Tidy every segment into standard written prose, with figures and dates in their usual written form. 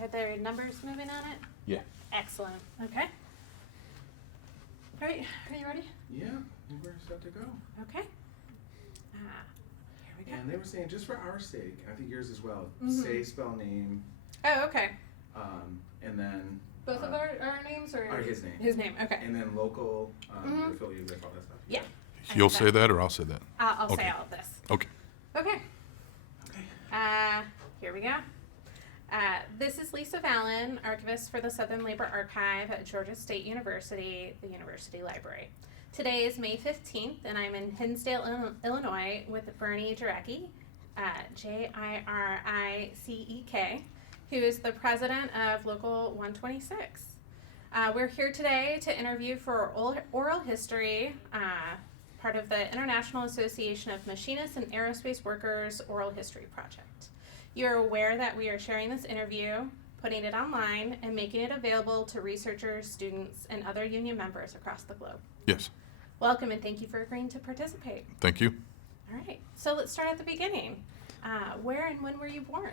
Are there numbers moving on it? Yeah. Excellent. Okay. All right. Are you ready? Yeah, we're set to go. Okay. Here we go. And they were saying, just for our sake, I think yours as well, Mhm. say, spell, name, Oh, okay. and then Both of our names or his name. His name. Okay. And then local, Mhm. you're affiliated with, all that stuff. Yeah. You'll say that or I'll say that? I'll say Okay. all of this. Okay. Okay. Okay. Here we go. This is Lisa Vallon, archivist for the Southern Labor Archive at Georgia State University, the University Library. Today is May 15th, and I'm in Hinsdale, Illinois, with Bernie Jiricek, Jiricek, who is the president of Local 126. We're here today to interview for oral history, part of the International Association of Machinists and Aerospace Workers Oral History Project. You're aware that we are sharing this interview, putting it online, and making it available to researchers, students, and other union members across the globe. Yes. Welcome, and thank you for agreeing to participate. Thank you. All right, so let's start at the beginning. Where and when were you born?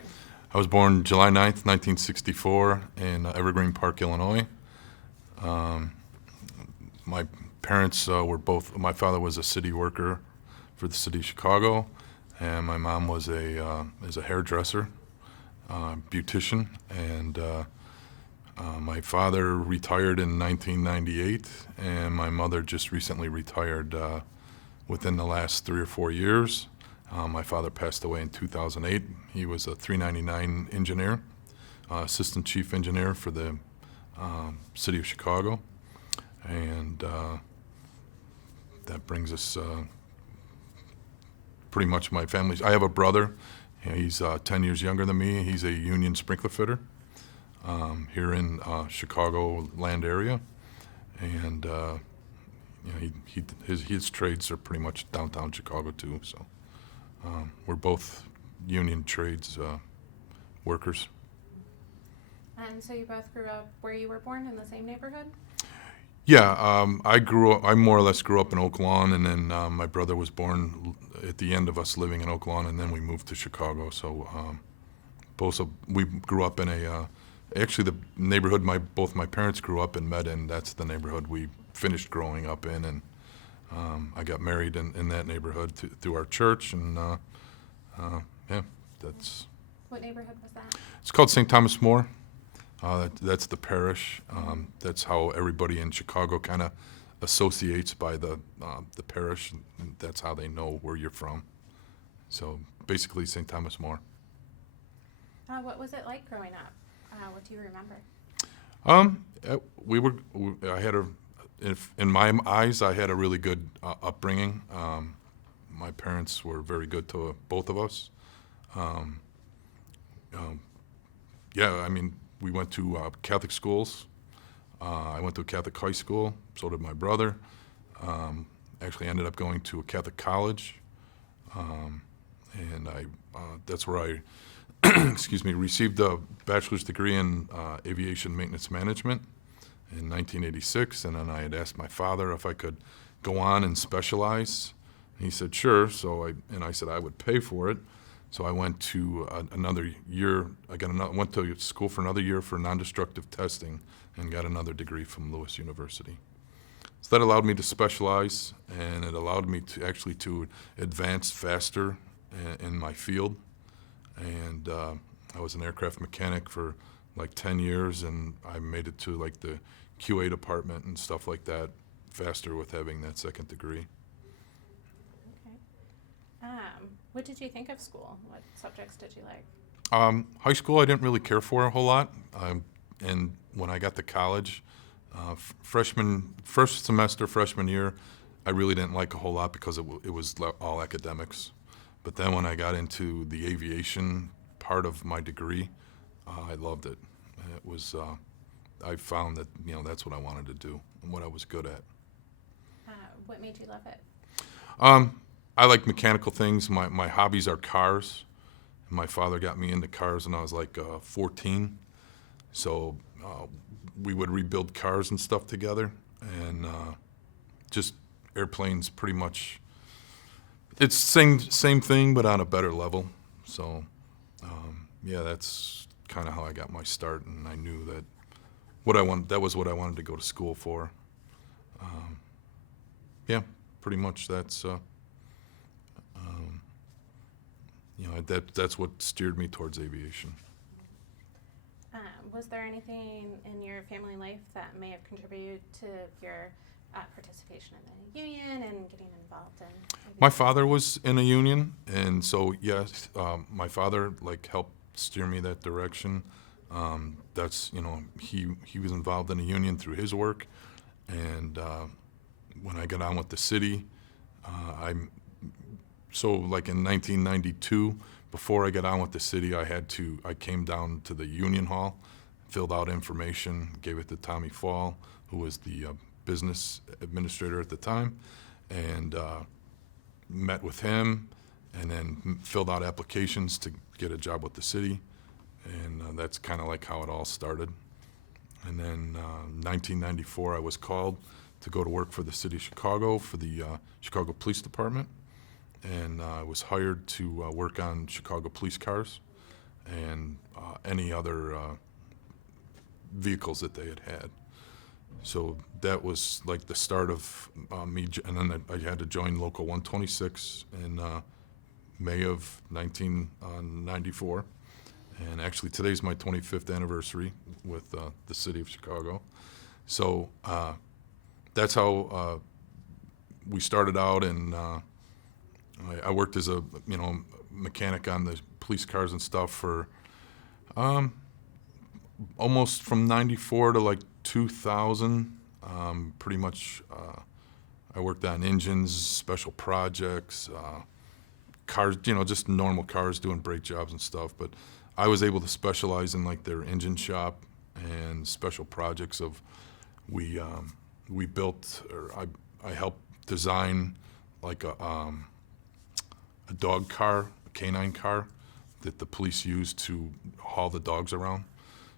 I was born July 9th, 1964 in Evergreen Park, Illinois. My parents were both, my father was a city worker for the city of Chicago, and my mom was is a hairdresser, beautician, and my father retired in 1998, and my mother just recently retired within the last 3 or 4 years. My father passed away in 2008. He was a 399 engineer, assistant chief engineer for the city of Chicago, and that brings us pretty much my family. I have a brother. He's 10 years younger than me. He's a union sprinkler fitter here in Chicago land area, and his trades are pretty much downtown Chicago too. So we're both union trades workers. And so you both grew up where you were born in the same neighborhood? Yeah, I more or less grew up in Oak Lawn, and then my brother was born at the end of us living in Oak Lawn, and then we moved to Chicago. So we grew up in actually the neighborhood both my parents grew up in met in. That's the neighborhood we finished growing up in, and I got married in that neighborhood through our church, and yeah, that's. What neighborhood was that? It's called St. Thomas More. That's the parish. That's how everybody in Chicago kind of associates by the parish, and that's how they know where you're from. So basically, St. Thomas More. What was it like growing up? What do you remember? In my eyes, I had a really good upbringing. My parents were very good to both of us. Yeah, I mean, we went to Catholic schools. I went to a Catholic high school. So did my brother. Actually ended up going to a Catholic college. And that's where I received a bachelor's degree in aviation maintenance management in 1986. And then I had asked my father if I could go on and specialize. And he said, sure. So I said I would pay for it. So I went to another year. Went to school for another year for non-destructive testing and got another degree from Lewis University. So that allowed me to specialize, and it allowed me to advance faster in my field. And I was an aircraft mechanic for like 10 years, and I made it to like the QA department and stuff like that faster with having that second degree. Okay. What did you think of school? What subjects did you like? High school, I didn't really care for a whole lot. And when I got to college, first semester, freshman year, I really didn't like a whole lot because it was all academics. But then when I got into the aviation part of my degree, I loved it. It was, I found that, that's what I wanted to do and what I was good at. What made you love it? I like mechanical things. My hobbies are cars. My father got me into cars when I was like 14. So we would rebuild cars and stuff together. And just airplanes pretty much, it's same thing, but on a better level. So yeah, that's kind of how I got my start, and I knew that that was what I wanted to go to school for. Yeah, pretty much that's that's what steered me towards aviation. Was there anything in your family life that may have contributed to your participation in the union and getting involved in aviation? My father was in a union, and so yes, my father helped steer me that direction. That's he was involved in a union through his work, and when I got on with the city, in 1992, before I got on with the city, I came down to the union hall, filled out information, gave it to Tommy Fall, who was the business administrator at the time, and met with him, and then filled out applications to get a job with the city, and that's kind of how it all started. And then 1994, I was called to go to work for the city of Chicago for the Chicago Police Department, and I was hired to work on Chicago police cars and any other vehicles that they had. So that was the start of me, and then I had to join Local 126 in May of 1994. And actually today's my 25th anniversary with the city of Chicago. So that's how we started out, and I worked as a mechanic on the police cars and stuff for almost from 94 to 2000. Pretty much I worked on engines, special projects, cars, just normal cars, doing brake jobs and stuff. But I was able to specialize in their engine shop and special projects of we built, or I helped design a dog car, a canine car that the police used to haul the dogs around.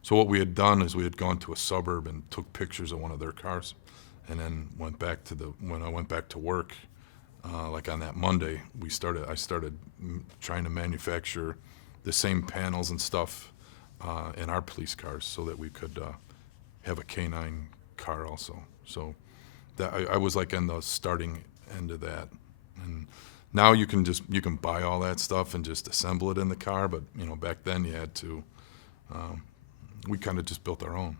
So what we had done is we had gone to a suburb and took pictures of one of their cars, and then when I went back to work, on that Monday, I started trying to manufacture the same panels and stuff in our police cars so that we could have a canine car also. So that I was on the starting end of that. And now you can buy all that stuff and just assemble it in the car, but back then you had to. We kind of just built our own.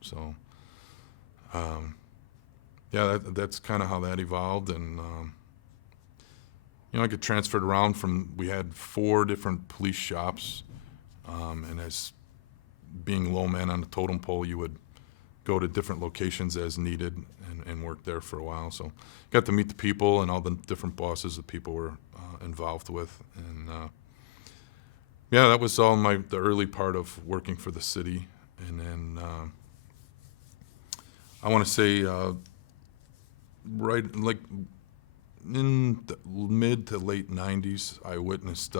So that's kind of how that evolved, and I get transferred around we had 4 different police shops, and as being low man on the totem pole, you would go to different locations as needed and work there for a while. So got to meet the people and all the different bosses that people were involved with, and that was all the early part of working for the city. And then I want to say right in the mid to late 90s, I witnessed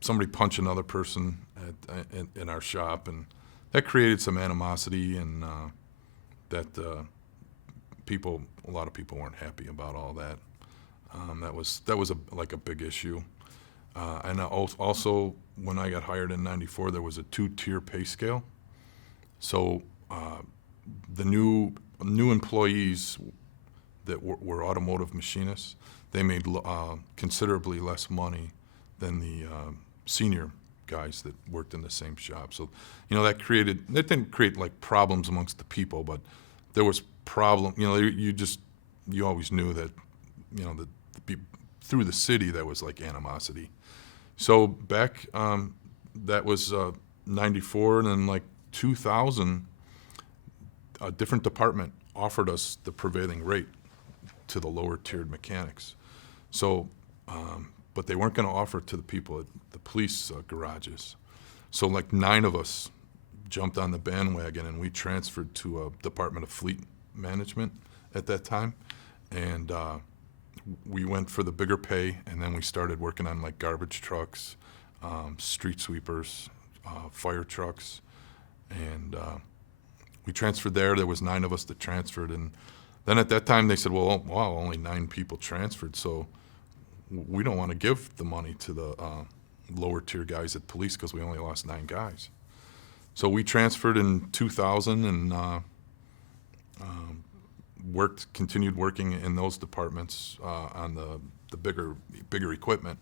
somebody punch another person in our shop, and that created some animosity, and that a lot of people weren't happy about all that. That was a big issue. And also, when I got hired in '94, there was a 2-tier pay scale. So the new employees that were automotive machinists, they made considerably less money than the senior guys that worked in the same shop. So, that didn't create problems amongst the people, but there was problem. You always knew that, through the city there was animosity. So back, that was '94, and then 2000, a different department offered us the prevailing rate to the lower tiered mechanics. So, but they weren't going to offer it to the people at the police garages. So 9 of us jumped on the bandwagon, and we transferred to a Department of Fleet Management at that time, and we went for the bigger pay, and then we started working on garbage trucks, street sweepers, fire trucks, and we transferred there. There was 9 of us that transferred, and then at that time they said, well, wow, only 9 people transferred, so we don't want to give the money to the lower tier guys at police because we only lost 9 guys. So we transferred in 2000 and continued working in those departments on the bigger equipment,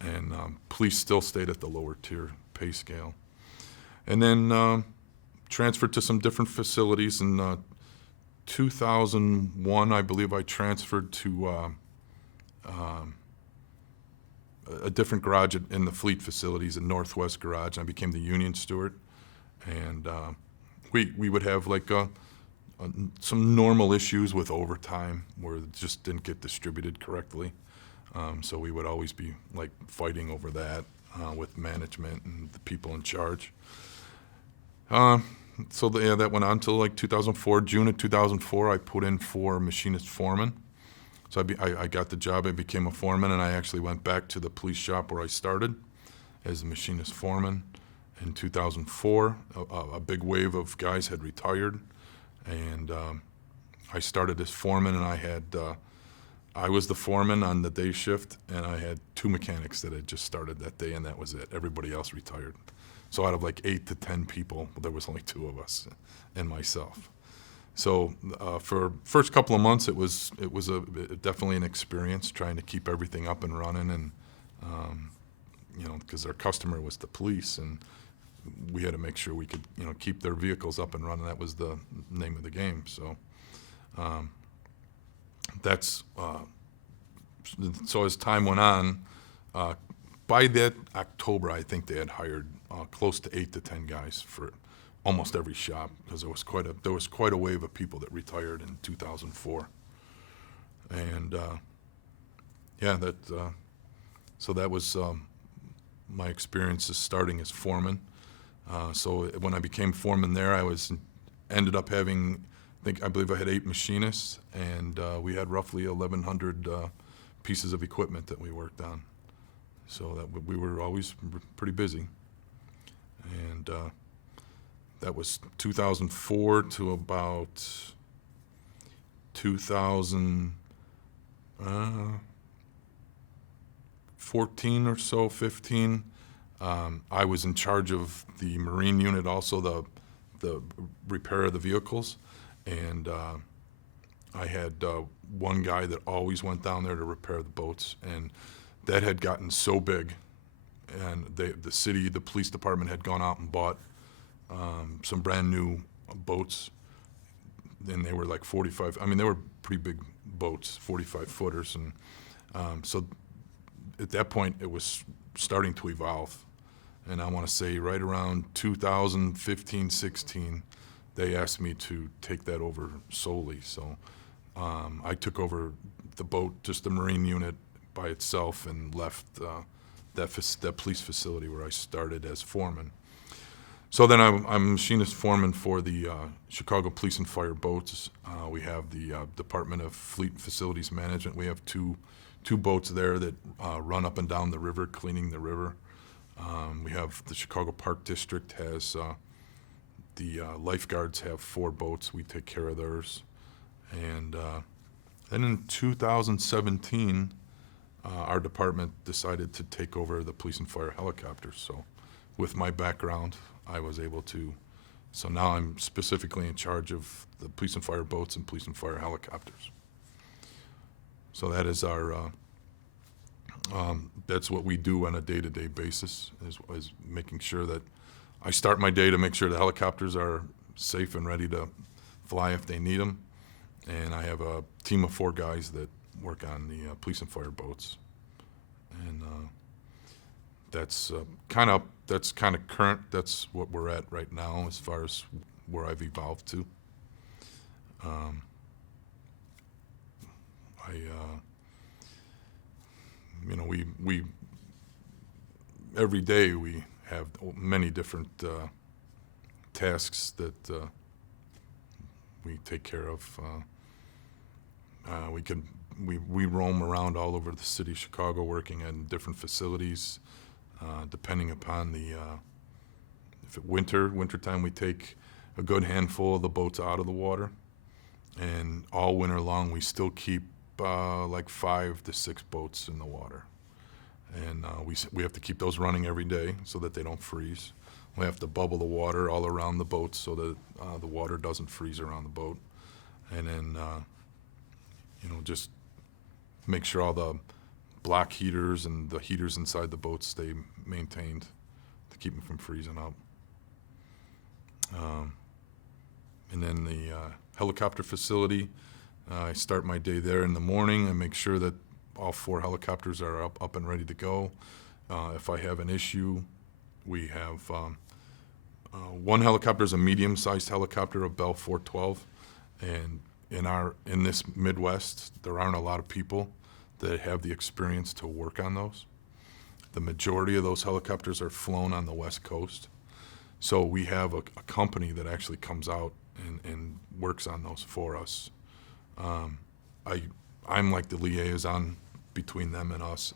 and police still stayed at the lower tier pay scale. And then transferred to some different facilities. In 2001, I believe I transferred to a different garage in the fleet facilities, a Northwest garage. I became the union steward, and we would have like some normal issues with overtime where it just didn't get distributed correctly. So we would always be like fighting over that with management and the people in charge. So that went on till like 2004. June of 2004, I put in for machinist foreman. So I got the job. I became a foreman, and I actually went back to the police shop where I started as a machinist foreman. In 2004, a big wave of guys had retired, and I started as foreman, and I was the foreman on the day shift, and I had 2 mechanics that had just started that day, and that was it. Everybody else retired. So out of like 8 to 10 people, there was only 2 of us and myself. So for first couple of months, it was definitely an experience trying to keep everything up and running, and because our customer was the police, and we had to make sure we could keep their vehicles up and running. That was the name of the game. So so as time went on, by that October, I think they had hired close to 8 to 10 guys for almost every shop, because there was quite a wave of people that retired in 2004, and so that was my experiences starting as foreman. So when I became foreman there, ended up having, I believe I had 8 machinists, and we had roughly 1,100 pieces of equipment that we worked on. So that we were always pretty busy, and that was 2004 to about 2014 or so, 15. I was in charge of the Marine unit, also the repair of the vehicles, and I had one guy that always went down there to repair the boats, and that had gotten so big, and the police department had gone out and bought some brand new boats, and they were like 45. I mean, they were pretty big boats, 45 footers, and so at that point it was starting to evolve. And I want to say right around 2015, 16, they asked me to take that over solely. So I took over the boat, just the Marine unit by itself, and left that police facility where I started as foreman. So then I'm machinist foreman for the Chicago Police and Fire boats. We have the Department of Fleet and Facilities Management. We have two boats there that run up and down the river, cleaning the river. We have the Chicago Park District has the lifeguards have 4 boats. We take care of theirs. And then in 2017, our department decided to take over the police and fire helicopters. So with my background, I was able to, so now I'm specifically in charge of the police and fire boats and police and fire helicopters. So that is our, that's what we do on a day-to-day basis, is making sure that I start my day to make sure the helicopters are safe and ready to fly if they need them. And I have a team of 4 guys that work on the police and fire boats. And that's kind of current. That's what we're at right now as far as where I've evolved to. We every day we have many different tasks that we take care of. We roam around all over the city of Chicago working in different facilities, depending upon if it's wintertime, we take a good handful of the boats out of the water, and all winter long we still keep like 5 to 6 boats in the water. and we have to keep those running every day so that they don't freeze. We have to bubble the water all around the boat so that the water doesn't freeze around the boat, and then just make sure all the block heaters and the heaters inside the boat stay maintained to keep them from freezing up. And then the helicopter facility, I start my day there in the morning and make sure that all 4 helicopters are up and ready to go. If I have an issue, we have one helicopter is a medium-sized helicopter, a Bell 412, and in this Midwest, there aren't a lot of people that have the experience to work on those. The majority of those helicopters are flown on the West Coast. So we have a company that actually comes out and works on those for us. I'm like the liaison between them and us,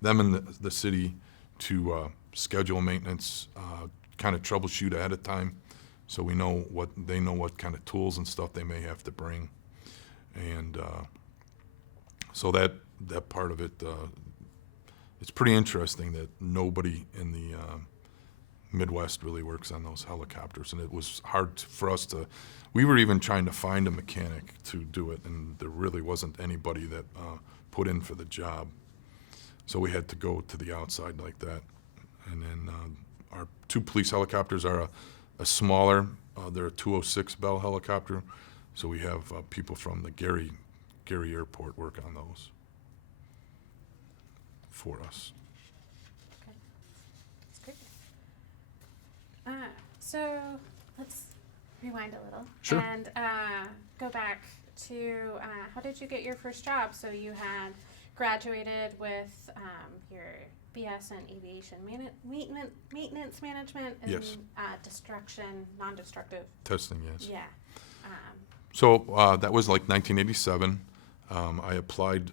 them and the city to schedule maintenance, kind of troubleshoot ahead of time, so we know what kind of tools and stuff they may have to bring, and so that part of it, it's pretty interesting that nobody in the Midwest really works on those helicopters, and it was hard for us to. We were even trying to find a mechanic to do it, and there really wasn't anybody that put in for the job. So we had to go to the outside like that. And then our 2 police helicopters are a smaller, they're a 206 Bell helicopter. So we have people from the Gary Airport work on those for us. Okay. That's great. So let's rewind a little. Sure. And go back to how did you get your first job? So you had graduated with your BS in aviation maintenance management and Yes. non-destructive Testing, yes. Yeah. So that was like 1987. I applied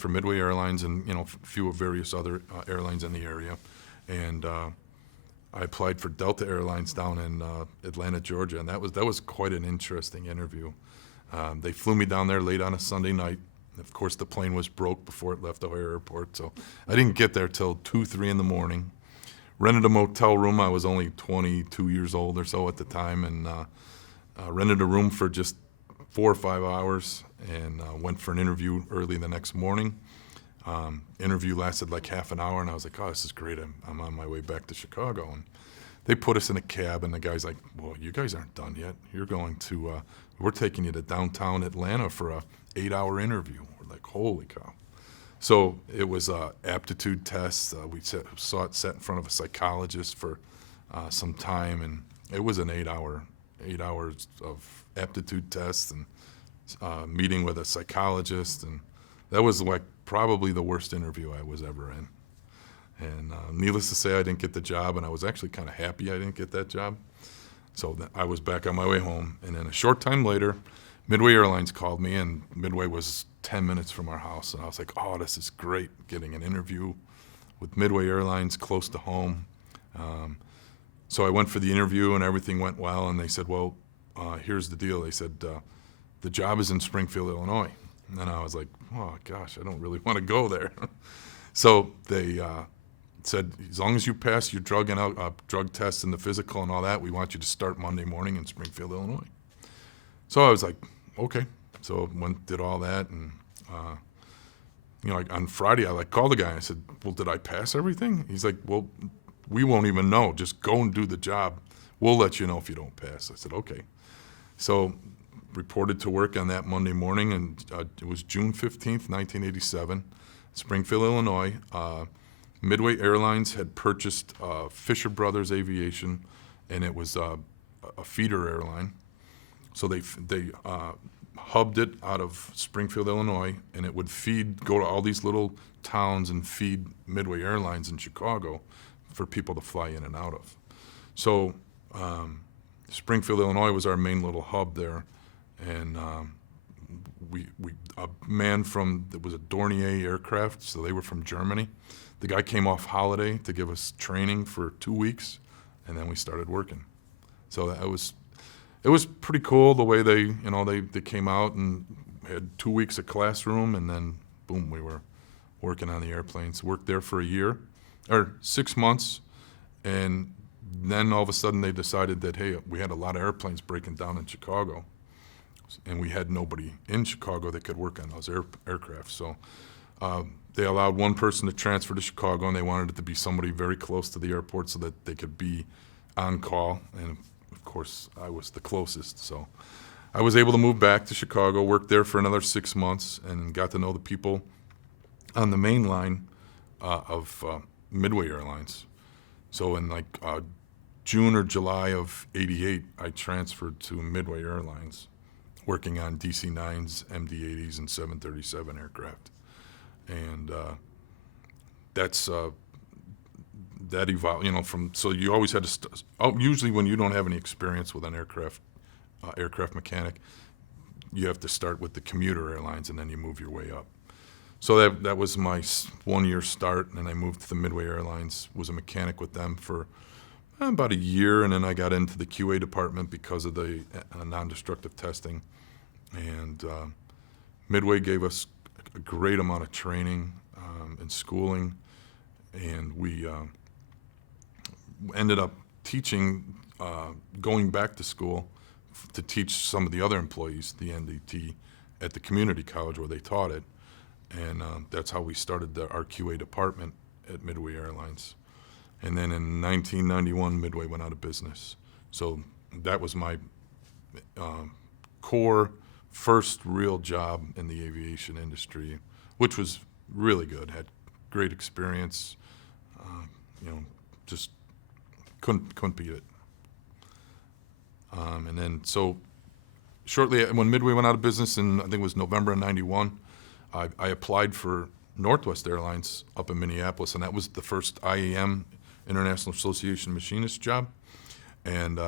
for Midway Airlines and a few of various other airlines in the area, and I applied for Delta Airlines down in Atlanta, Georgia, and that was quite an interesting interview. They flew me down there late on a Sunday night. Of course, the plane was broke before it left O'Hare Airport, so I didn't get there till 2, 3 in the morning. Rented a motel room. I was only 22 years old or so at the time, and rented a room for just 4 or 5 hours, and went for an interview early the next morning. Interview lasted like half an hour, and I was like, oh, this is great. I'm on my way back to Chicago. And they put us in a cab, and the guy's like, well, you guys aren't done yet. You're going to, we're taking you to downtown Atlanta for a 8-hour interview. We're like, holy cow. So it was aptitude tests. We saw it set in front of a psychologist for some time, and it was an 8 hours of aptitude tests and meeting with a psychologist, and that was like probably the worst interview I was ever in. And needless to say, I didn't get the job, and I was actually kind of happy I didn't get that job. So I was back on my way home, and then a short time later, Midway Airlines called me, and Midway was 10 minutes from our house, and I was like, oh, this is great, getting an interview with Midway Airlines close to home. So I went for the interview, and everything went well, and they said, well, here's the deal. They said, the job is in Springfield, Illinois. And I was like, oh, gosh, I don't really want to go there. So they said, as long as you pass your drug test and the physical and all that, we want you to start Monday morning in Springfield, Illinois. So I was like, okay. So did all that, and like on Friday, I called the guy. And I said, well, did I pass everything? He's like, well, we won't even know. Just go and do the job. We'll let you know if you don't pass. I said, okay. So reported to work on that Monday morning, and it was June 15th, 1987, Springfield, Illinois. Midway Airlines had purchased Fisher Brothers Aviation, and it was a feeder airline. So they hubbed it out of Springfield, Illinois, and it would go to all these little towns and feed Midway Airlines in Chicago for people to fly in and out of. So Springfield, Illinois was our main little hub there, and a man that was a Dornier aircraft, so they were from Germany. The guy came off holiday to give us training for 2 weeks, and then we started working. So it was pretty cool the way they came out and had 2 weeks of classroom, and then boom, we were working on the airplanes. Worked there for a year, or 6 months, and then all of a sudden they decided that, hey, we had a lot of airplanes breaking down in Chicago, and we had nobody in Chicago that could work on those aircraft. So they allowed one person to transfer to Chicago, and they wanted it to be somebody very close to the airport so that they could be on call. And of course, I was the closest. So I was able to move back to Chicago, worked there for another 6 months, and got to know the people on the main line of Midway Airlines. So in like June or July of '88, I transferred to Midway Airlines, working on DC-9s, MD-80s, and 737 aircraft. And that's that evolved, so you always had to, usually when you don't have any experience with an aircraft mechanic, you have to start with the commuter airlines and then you move your way up. So that was my 1 year start, and I moved to the Midway Airlines, was a mechanic with them for about a year, and then I got into the QA department because of the non-destructive testing. And Midway gave us a great amount of training and schooling, and we ended up teaching, going back to school to teach some of the other employees the NDT at the community college where they taught it. And that's how we started our QA department at Midway Airlines. And then in 1991, Midway went out of business. So that was my core first real job in the aviation industry, which was really good. Had great experience. Just couldn't beat it. And then so shortly when Midway went out of business in, I think it was November of '91, I applied for Northwest Airlines up in Minneapolis, and that was the first IAM, International Association Machinist job. And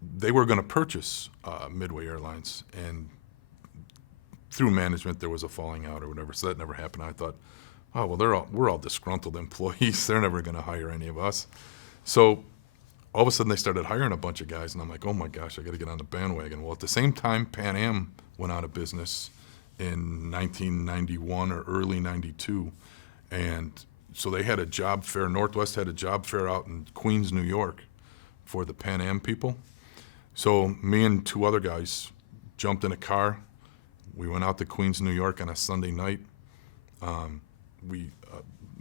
they were going to purchase Midway Airlines, and through management there was a falling out or whatever, so that never happened. I thought, oh, well, we're all disgruntled employees. They're never going to hire any of us. So all of a sudden they started hiring a bunch of guys, and I'm like, oh my gosh, I got to get on the bandwagon. Well, at the same time, Pan Am went out of business in 1991 or early '92, and so they had a job fair. Northwest had a job fair out in Queens, New York, for the Pan Am people. So me and two other guys jumped in a car. We went out to Queens, New York on a Sunday night. We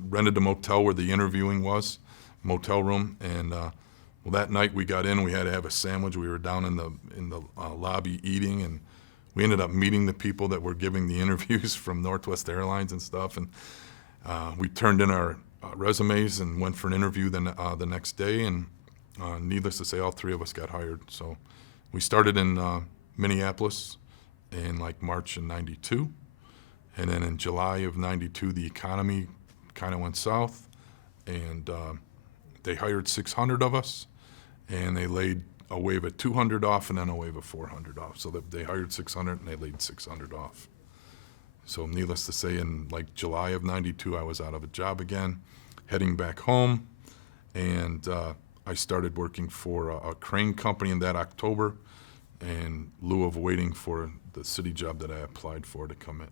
rented a motel where the interviewing was, motel room, and well, that night we got in. We had to have a sandwich. We were down in the lobby eating, and we ended up meeting the people that were giving the interviews from Northwest Airlines and stuff. And we turned in our resumes and went for an interview the next day. And needless to say, all three of us got hired. So we started in Minneapolis in like March of '92. And then in July of '92, the economy kind of went south, and they hired 600 of us, and they laid a wave of 200 off and then a wave of 400 off. So they hired 600 and they laid 600 off. So needless to say, in like July of '92, I was out of a job again, heading back home, and I started working for a crane company in that October, in lieu of waiting for the city job that I applied for to come in,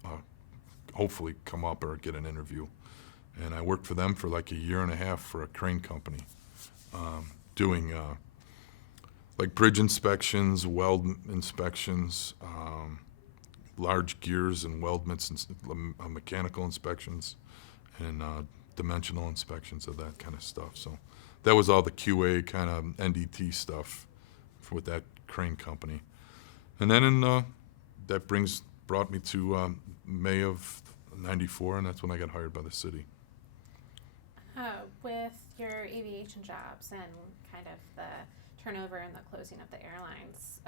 hopefully come up or get an interview. And I worked for them for like a year and a half for a crane company, doing like bridge inspections, weld inspections, large gears and weldments, and mechanical inspections, and dimensional inspections of that kind of stuff. So that was all the QA kind of NDT stuff with that crane company. And then that brought me to May of '94, and that's when I got hired by the city. With your aviation jobs and kind of the turnover and the closing of the airlines,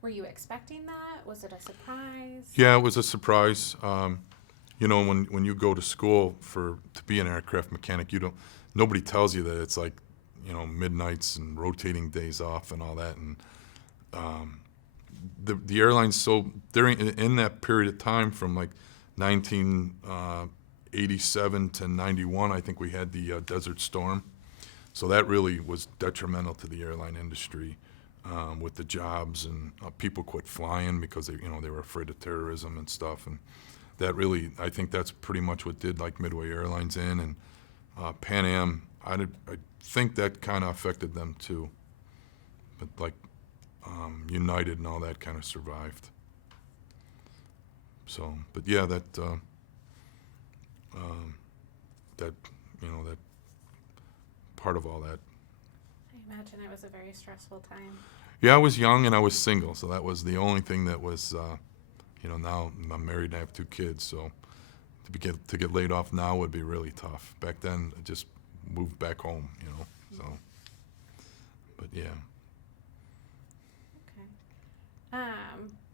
were you expecting that? Was it a surprise? Yeah, it was a surprise. When you go to school to be an aircraft mechanic, nobody tells you that it's like, midnights and rotating days off and all that. And the airlines, so in that period of time from like 1987 to '91, I think we had the Desert Storm. So that really was detrimental to the airline industry with the jobs, and people quit flying because they were afraid of terrorism and stuff. And that really, I think that's pretty much what did like Midway Airlines in, and Pan Am. I think that kind of affected them too, but like United and all that kind of survived. So, but yeah, that that that part of all that. I imagine it was a very stressful time. Yeah, I was young and I was single, so that was the only thing that was. Now I'm married and I have 2 kids, so to get laid off now would be really tough. Back then, I just moved back home, So, but yeah. Okay.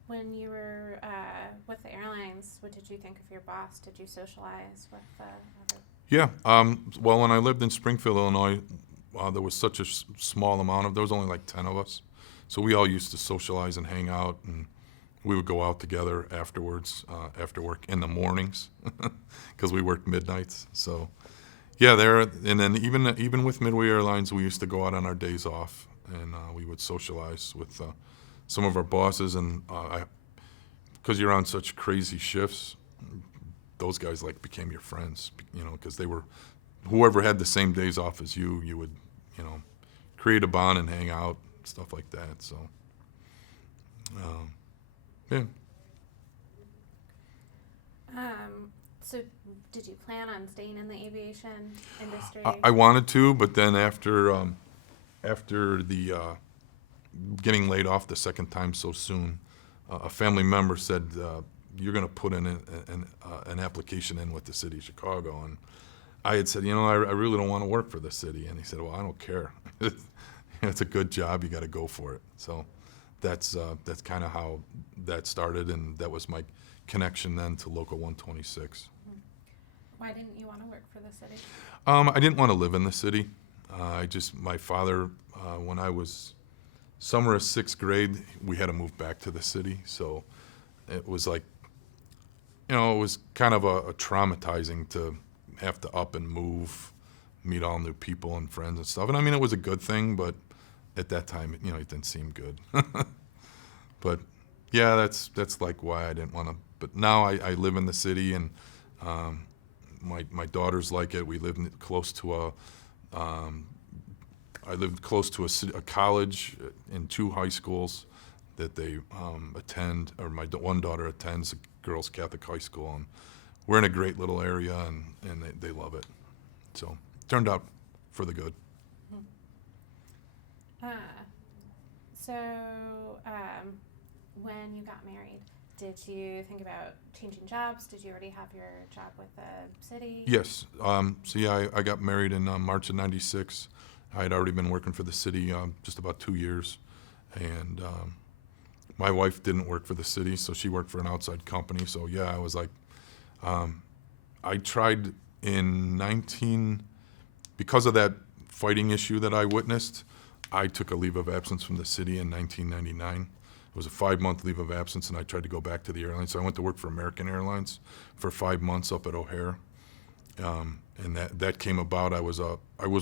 When you were with the airlines, what did you think of your boss? Did you socialize with other? Yeah. Well, when I lived in Springfield, Illinois, there was such a small amount there was only like 10 of us, so we all used to socialize and hang out, and we would go out together afterwards, after work in the mornings, because we worked midnights. So, yeah, and then even with Midway Airlines, we used to go out on our days off, and we would socialize with some of our bosses, and because you're on such crazy shifts, those guys like became your friends, because they were, whoever had the same days off as you would, create a bond and hang out, stuff like that. So, yeah. So did you plan on staying in the aviation industry? I wanted to, but then after the getting laid off the second time so soon, a family member said, "You're going to put in an application in with the city of Chicago." And I had said, I really don't want to work for the city. And he said, "Well, I don't care. It's a good job. You got to go for it." So that's kind of how that started, and that was my connection then to Local 126. Why didn't you want to work for the city? I didn't want to live in the city. My father, when I was summer of 6th grade, we had to move back to the city. So it was like, it was kind of a traumatizing to have to up and move, meet all new people and friends and stuff. And I mean, it was a good thing, but at that time, it didn't seem good. But yeah, that's like why I didn't want to. But now I live in the city, and my daughters like it. We live close to I lived close to a college and 2 high schools that they attend, or my one daughter attends a girls' Catholic high school, and we're in a great little area, and they love it. So it turned out for the good. When you got married, did you think about changing jobs? Did you already have your job with the city? Yes. So yeah, I got married in March of '96. I had already been working for the city just about 2 years, and my wife didn't work for the city, so she worked for an outside company. So yeah, I was like, I tried because of that fighting issue that I witnessed, I took a leave of absence from the city in 1999. It was a 5-month leave of absence, and I tried to go back to the airlines. So I went to work for American Airlines for 5 months up at O'Hare. And that came about. I was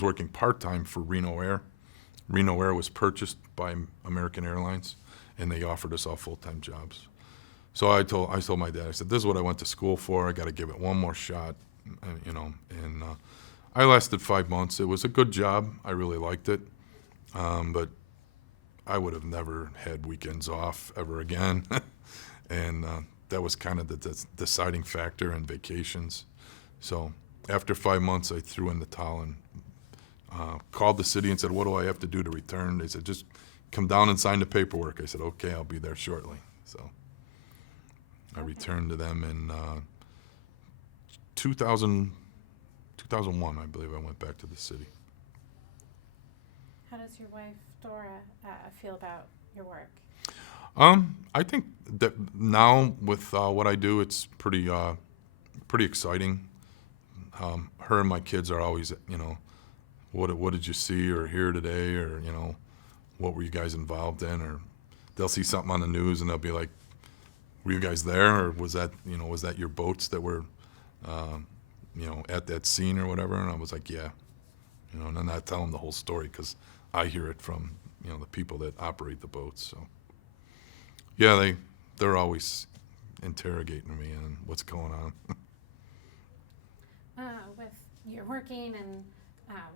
working part-time for Reno Air. Reno Air was purchased by American Airlines, and they offered us all full-time jobs. So I told my dad, I said, "This is what I went to school for. I got to give it one more shot," And I lasted 5 months. It was a good job. I really liked it, but I would have never had weekends off ever again, and that was kind of the deciding factor, and vacations. So after 5 months, I threw in the towel and called the city and said, "What do I have to do to return?" They said, "Just come down and sign the paperwork." I said, "Okay, I'll be there shortly." So I returned to them in 2001, I believe. I went back to the city. How does your wife, Dora, feel about your work? I think that now with what I do, it's pretty exciting. Her and my kids are always, what did you see or hear today, or what were you guys involved in, or they'll see something on the news and they'll be like, "Were you guys there, or was that your boats that were at that scene or whatever?" And I was like, "Yeah," and then I tell them the whole story because I hear it from the people that operate the boats. So yeah, they're always interrogating me on what's going on. With your working and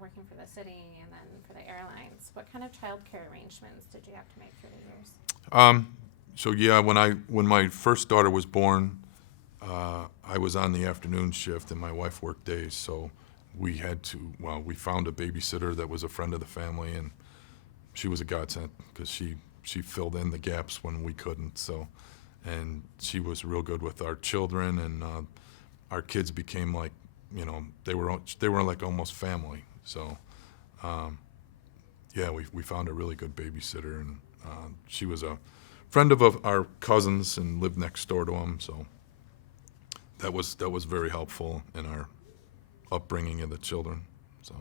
working for the city and then for the airlines, what kind of childcare arrangements did you have to make through the years? So yeah, when my first daughter was born, I was on the afternoon shift and my wife worked days, so we found a babysitter that was a friend of the family, and she was a godsend because she filled in the gaps when we couldn't. So, and she was real good with our children, and our kids became like, they were like almost family. So, yeah, we found a really good babysitter, and she was a friend of our cousins and lived next door to them. So that was very helpful in our upbringing of the children. So.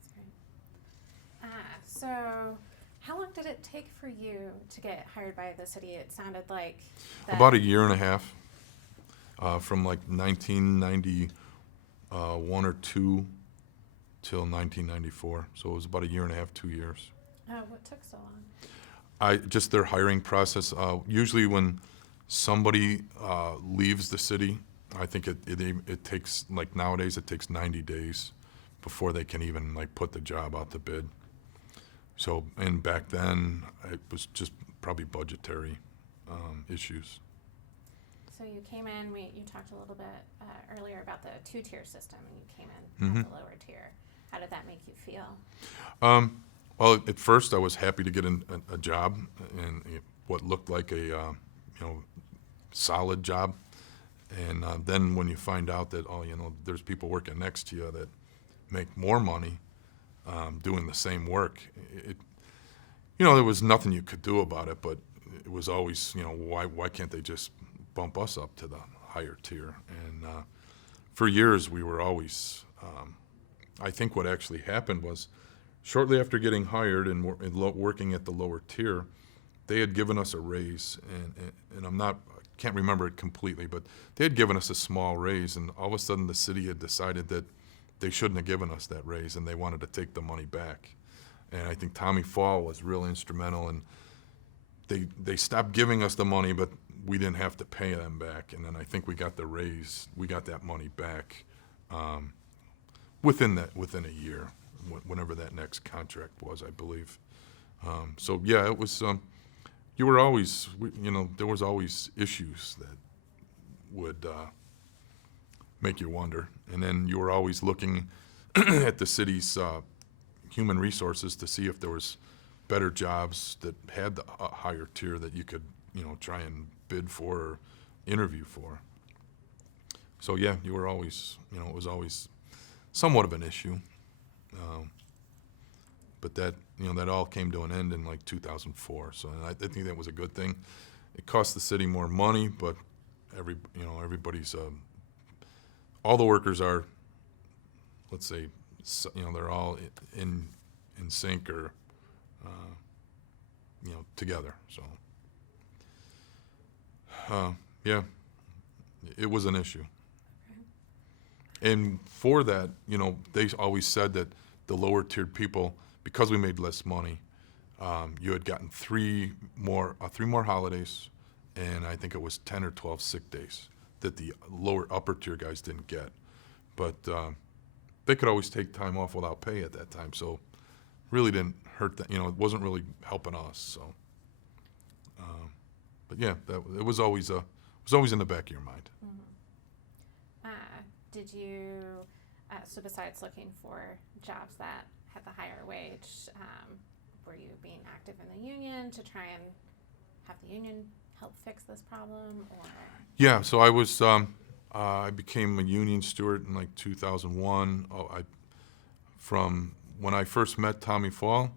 That's great. So how long did it take for you to get hired by the city? It sounded like About a year and a half, from like 1991 or 2 till 1994. So it was about a year and a half, 2 years. What took so long? Just their hiring process. Usually when somebody leaves the city, I think it takes, like nowadays, it takes 90 days before they can even like put the job out to bid. So, and back then, it was just probably budgetary issues. So you came in, you talked a little bit earlier about the 2-tier system, and you came in at the lower tier. How did that make you feel? Well, at first I was happy to get a job, and what looked like a solid job. And then when you find out that, there's people working next to you that make more money doing the same work, there was nothing you could do about it, but it was always, why can't they just bump us up to the higher tier? And for years we were always, I think what actually happened was shortly after getting hired and working at the lower tier, they had given us a raise, and I can't remember it completely, but they had given us a small raise, and all of a sudden the city had decided that they shouldn't have given us that raise, and they wanted to take the money back. And I think Tommy Fall was real instrumental, and they stopped giving us the money, but we didn't have to pay them back. And then I think we got the raise, we got that money back within a year, whenever that next contract was, I believe. So yeah, it was. You were always, there was always issues that would make you wonder. And then you were always looking at the city's human resources to see if there was better jobs that had the higher tier that you could, try and bid for or interview for. So yeah, you were always, it was always somewhat of an issue. But that, that all came to an end in like 2004. So I think that was a good thing. It cost the city more money, but everybody's, all the workers are, let's say, they're all in sync or, together. So, yeah, it was an issue. And for that, they always said that the lower tiered people, because we made less money, you had gotten three more holidays, and I think it was 10 or 12 sick days that the upper tier guys didn't get. But they could always take time off without pay at that time, so really didn't hurt that. It wasn't really helping us. So, but yeah, it was always in the back of your mind. Mm-hmm. Did you? So besides looking for jobs that had the higher wage, were you being active in the union to try and have the union help fix this problem? Or? Yeah, so I became a union steward in like 2001. From when I first met Tommy Fall,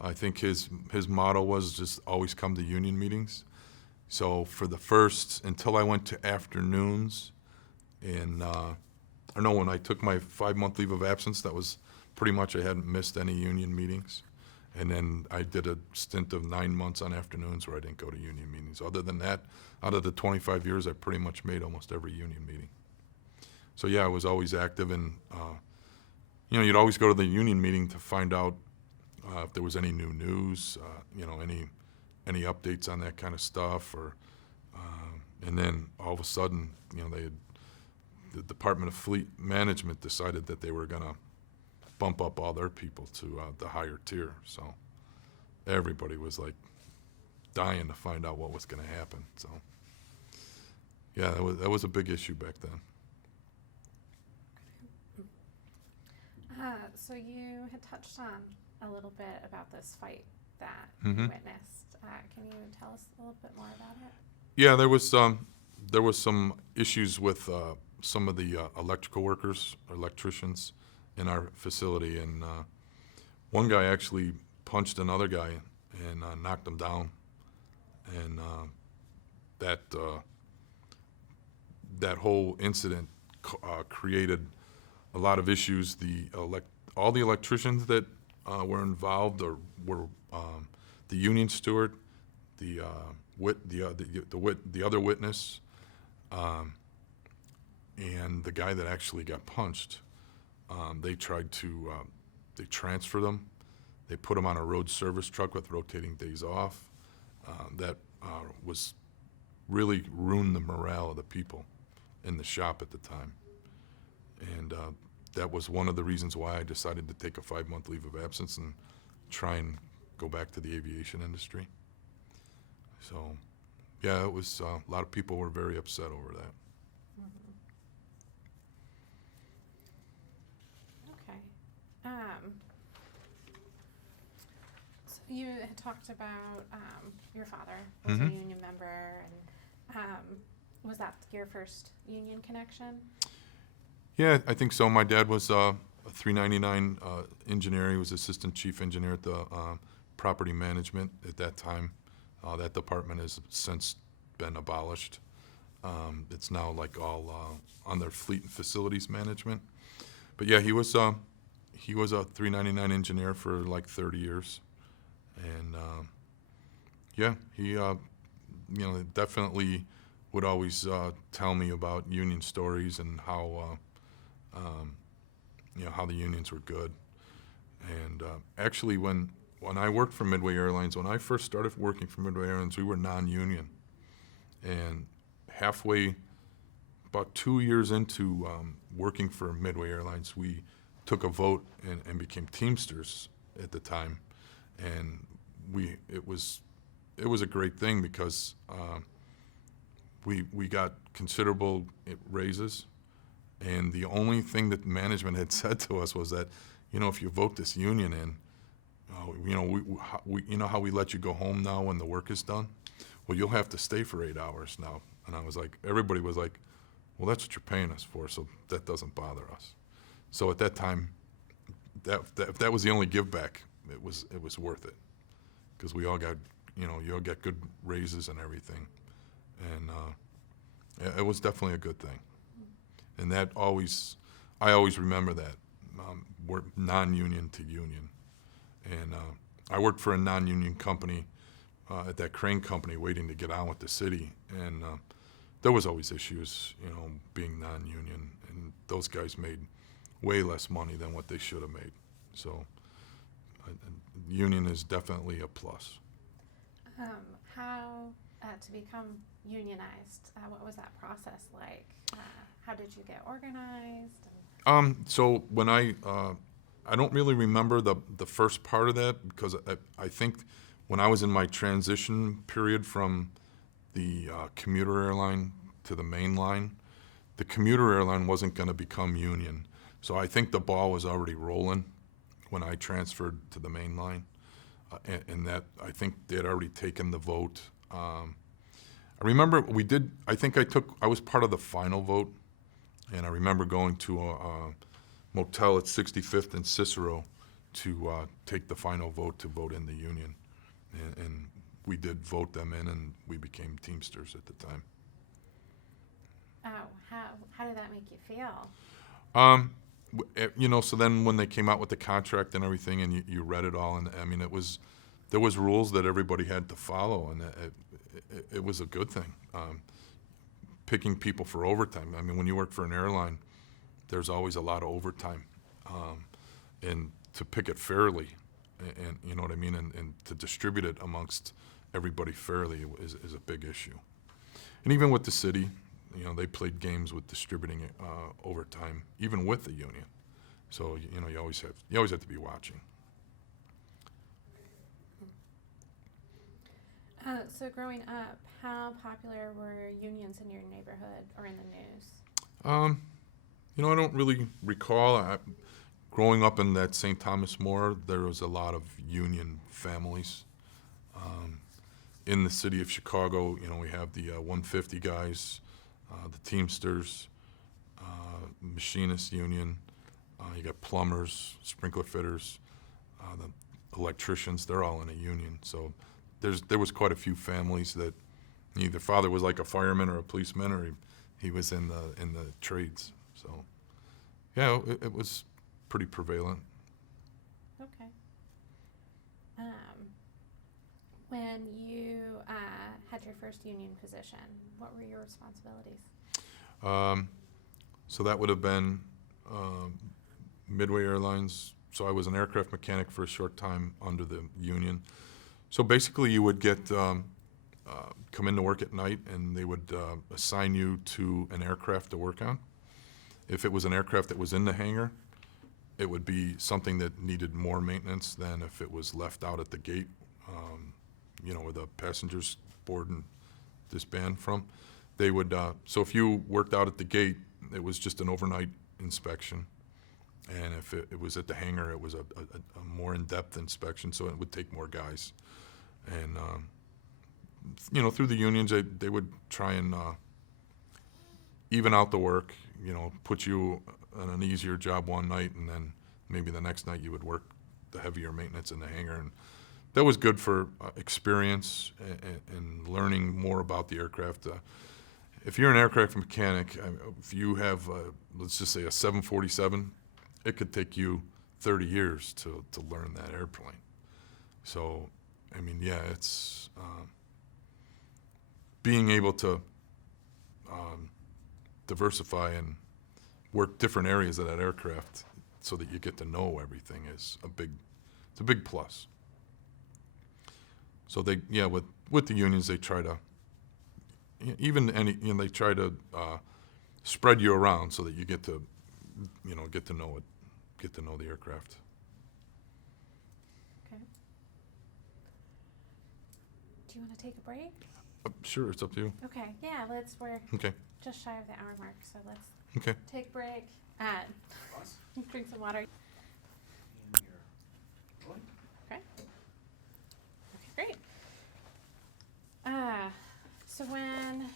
I think his motto was just always come to union meetings. So for the first, until I went to afternoons, and I know when I took my 5-month leave of absence, that was pretty much, I hadn't missed any union meetings. And then I did a stint of 9 months on afternoons where I didn't go to union meetings. Other than that, out of the 25 years, I pretty much made almost every union meeting. So yeah, I was always active, and you'd always go to the union meeting to find out if there was any new news, any updates on that kind of stuff, or And then all of a sudden, the Department of Fleet Management decided that they were going to bump up all their people to the higher tier. So everybody was like dying to find out what was going to happen. So yeah, that was a big issue back then. So you had touched on a little bit about this fight that Mhm. you witnessed. Can you tell us a little bit more about it? Yeah, there was some issues with some of the electrical workers, electricians in our facility, and one guy actually punched another guy and knocked him down, and that whole incident created a lot of issues. All the electricians that were involved were the union steward, the other witness, and the guy that actually got punched. They tried to they transfer them. They put them on a road service truck with rotating days off. That was really ruined the morale of the people in the shop at the time. And that was one of the reasons why I decided to take a 5-month leave of absence and try and go back to the aviation industry. So, yeah, it was a lot of people were very upset over that. Okay. So you had talked about your father was a Mhm. union member, and was that your first union connection? Yeah, I think so. My dad was a 399 engineer. He was assistant chief engineer at the property management at that time. That department has since been abolished. It's now like all on their fleet and facilities management. But yeah, he was a 399 engineer for like 30 years, and yeah, he definitely would always tell me about union stories and how how the unions were good. And actually, when I worked for Midway Airlines, when I first started working for Midway Airlines, we were non-union. And halfway, about 2 years into working for Midway Airlines, we took a vote and became Teamsters at the time. And it was a great thing because we got considerable raises. And the only thing that management had said to us was that, if you vote this union in, we how we let you go home now when the work is done? Well, you'll have to stay for 8 hours now. And I was like, everybody was like, well, that's what you're paying us for, so that doesn't bother us. So at that time, if that was the only give back, it was worth it, because we all got, you all got good raises and everything, and it was definitely a good thing. And I always remember that. We're non-union to union. And I worked for a non-union company at that crane company waiting to get on with the city. And there was always issues, being non-union. And those guys made way less money than what they should have made. So union is definitely a plus. How to become unionized? What was that process like? How did you get organized? So when I don't really remember the first part of that, because I think when I was in my transition period from the commuter airline to the main line, the commuter airline wasn't going to become union. So I think the ball was already rolling when I transferred to the main line, and that I think they had already taken the vote. I remember I was part of the final vote. And I remember going to a motel at 65th and Cicero to take the final vote to vote in the union. And we did vote them in, and we became Teamsters at the time. Oh, how did that make you feel? So then when they came out with the contract and everything, and you read it all, and I mean, there was rules that everybody had to follow, and it was a good thing. Picking people for overtime. I mean, when you work for an airline, there's always a lot of overtime, and to pick it fairly, and you know what I mean, and to distribute it amongst everybody fairly is a big issue. And even with the city, you know, they played games with distributing overtime, even with the union. So you know, you always have to be watching. So growing up, how popular were unions in your neighborhood or in the news? You know, I don't really recall. Growing up in that St. Thomas More, there was a lot of union families. In the city of Chicago, you know, we have the 150 guys, the Teamsters, Machinists Union. You got plumbers, sprinkler fitters, the electricians. They're all in a union. So there was quite a few families that either father was like a fireman or a policeman, or he was in the trades. So yeah, it was pretty prevalent. Okay. When you had your first union position, what were your responsibilities? So that would have been Midway Airlines. So I was an aircraft mechanic for a short time under the union. So basically, you would get come into work at night, and they would assign you to an aircraft to work on. If it was an aircraft that was in the hangar, it would be something that needed more maintenance than if it was left out at the gate, you know, where the passengers board and disband from. They would, so if you worked out at the gate, it was just an overnight inspection. And if it was at the hangar, it was a more in-depth inspection, so it would take more guys. And, you know, through the unions, they would try and even out the work, you know, put you on an easier job one night, and then maybe the next night you would work the heavier maintenance in the hangar. And that was good for experience and learning more about the aircraft. If you're an aircraft mechanic, if you have, let's just say, a 747, it could take you 30 years to learn that airplane. So, I mean, yeah, it's being able to diversify and work different areas of that aircraft so that you get to know everything is it's a big plus. So with the unions, they try to, they try to spread you around so that you get to, you know, get to know the aircraft. Okay. Do you want to take a break? Sure, it's up to you. Okay. Yeah, we're Okay. just shy of the hour mark, so let's Okay. take a break. Us? Drink some water. And you're rolling? Okay. Okay, great. So when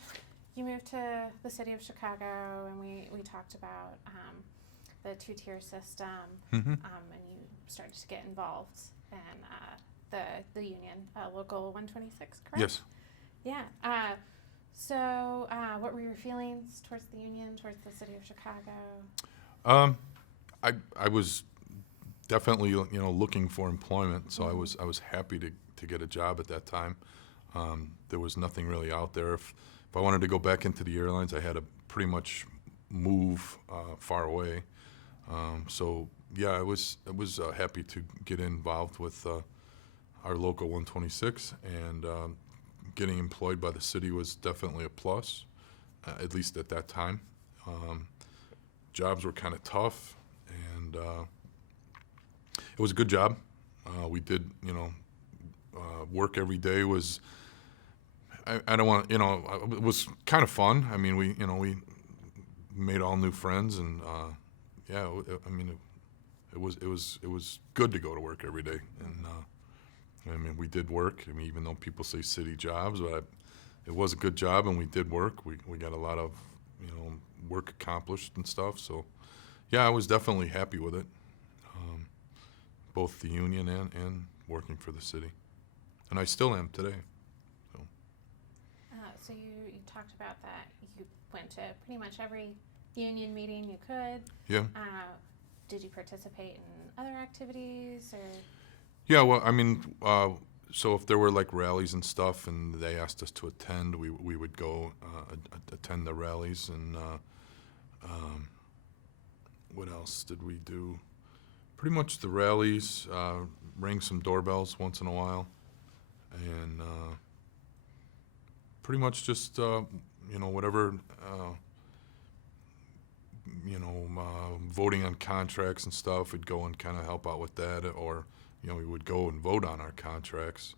you moved to the city of Chicago, and we talked about the two-tier system, Mm-hmm. and you started to get involved in the union, Local 126, correct? Yes. Yeah. So what were your feelings towards the union, towards the city of Chicago? I was definitely, you know, looking for employment, so I was happy to get a job at that time. There was nothing really out there. If I wanted to go back into the airlines, I had to pretty much move far away. So yeah, I was happy to get involved with our local 126, and getting employed by the city was definitely a plus, at least at that time. Jobs were kind of tough, and it was a good job. We did, you know, work every day was, I don't want, you know, it was kind of fun. I mean, we made all new friends, and yeah, I mean, it was good to go to work every day. And I mean, we did work. I mean, even though people say city jobs, but it was a good job, and we did work. We got a lot of, you know, work accomplished and stuff. So yeah, I was definitely happy with it, both the union and working for the city, and I still am today. So you talked about that you went to pretty much every union meeting you could. Yeah. Did you participate in other activities, or? Yeah, well, I mean, so if there were like rallies and stuff, and they asked us to attend, we would go attend the rallies. And what else did we do? Pretty much the rallies, rang some doorbells once in a while, and pretty much just, you whatever, voting on contracts and stuff, we'd go and kind of help out with that, or, we would go and vote on our contracts.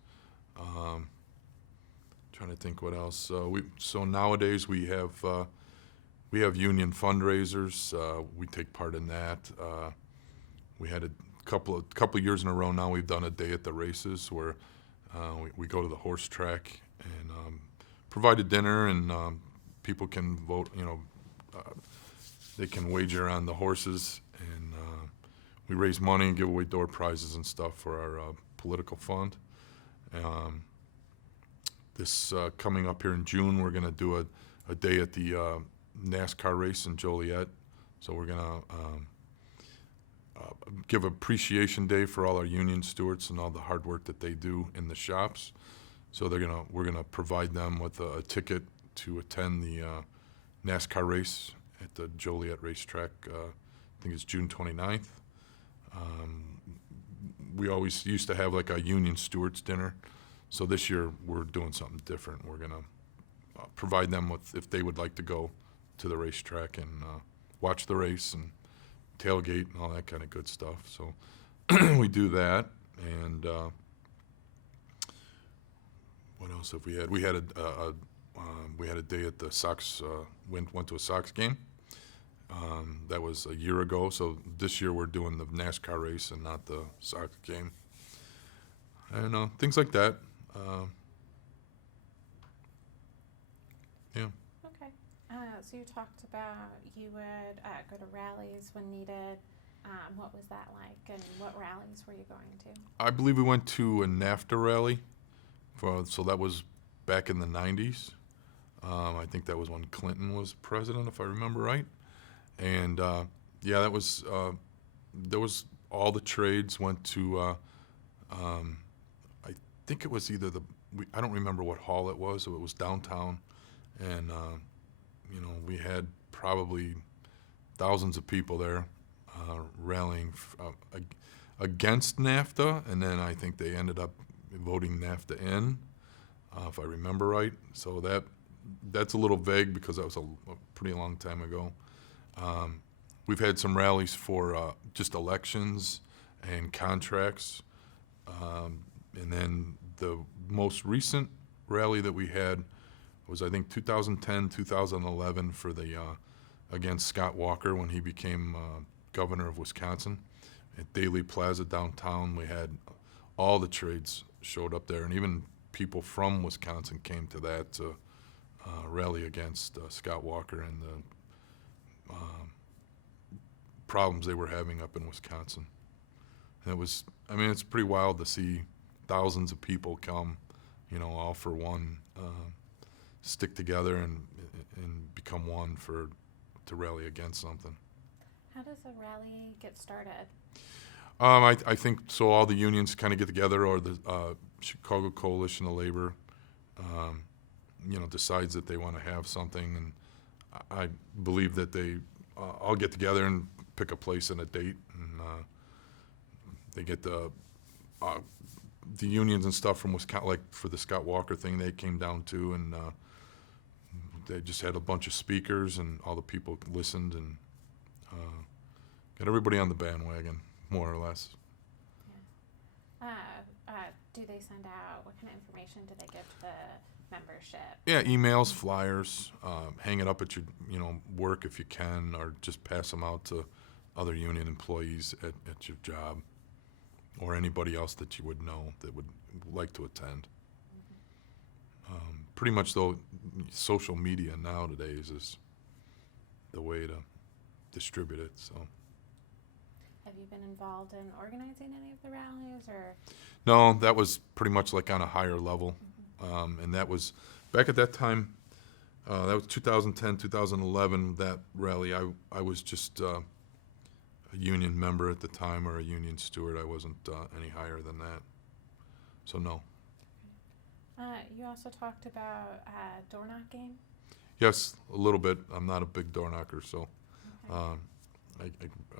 Trying to think what else. So nowadays we have union fundraisers. We take part in that. We had a couple of years in a row now. We've done a day at the races where we go to the horse track and provide a dinner, and people can vote. They can wager on the horses, and we raise money and give away door prizes and stuff for our political fund. This coming up here in June, we're going to do a day at the NASCAR race in Joliet. So we're going to give appreciation day for all our union stewards and all the hard work that they do in the shops. So we're gonna provide them with a ticket to attend the NASCAR race at the Joliet racetrack. I think it's June 29th. We always used to have like a union stewards dinner. So this year we're doing something different. We're gonna provide them with, if they would like to go to the racetrack and watch the race and tailgate and all that kind of good stuff. So we do that. And what else have we had? We had a day at the Sox. Went to a Sox game. That was a year ago. So this year we're doing the NASCAR race and not the Sox game. And things like that. Yeah. Okay. So you talked about you would go to rallies when needed. What was that like, and what rallies were you going to? I believe we went to a NAFTA rally. So that was back in the 90s. I think that was when Clinton was president, if I remember right. And yeah, that was there was all the trades went to. I think it was either I don't remember what hall it was. So it was downtown, and we had probably thousands of people there rallying against NAFTA, and then I think they ended up voting NAFTA in, if I remember right. So that's a little vague because that was a pretty long time ago. We've had some rallies for just elections and contracts, and then the most recent rally that we had was, I think, 2010, 2011 for the against Scott Walker when he became governor of Wisconsin. At Daly Plaza downtown, we had all the trades showed up there, and even people from Wisconsin came to that to rally against Scott Walker and the problems they were having up in Wisconsin. And it was, it's pretty wild to see thousands of people come, all for one, stick together and become one to rally against something. How does a rally get started? I think so. All the unions kind of get together, or the Chicago Coalition of Labor, decides that they want to have something, and I believe that they all get together and pick a place and a date, and they get the unions and stuff from Wisconsin, like for the Scott Walker thing, they came down too, and they just had a bunch of speakers, and all the people listened, and got everybody on the bandwagon, more or less. Yeah. Do they send out, what kind of information do they give to the membership? Yeah, emails, flyers, hang it up at your work if you can, or just pass them out to other union employees at your job, or anybody else that you would know that would like to attend. Pretty much, though, social media nowadays is the way to distribute it. So. Have you been involved in organizing any of the rallies, or? No, that was pretty much like on a higher level, and that was back at that time. That was 2010, 2011. That rally, I was just a union member at the time, or a union steward. I wasn't any higher than that. So no. You also talked about door knocking. Yes, a little bit. I'm not a big door knocker, so Okay.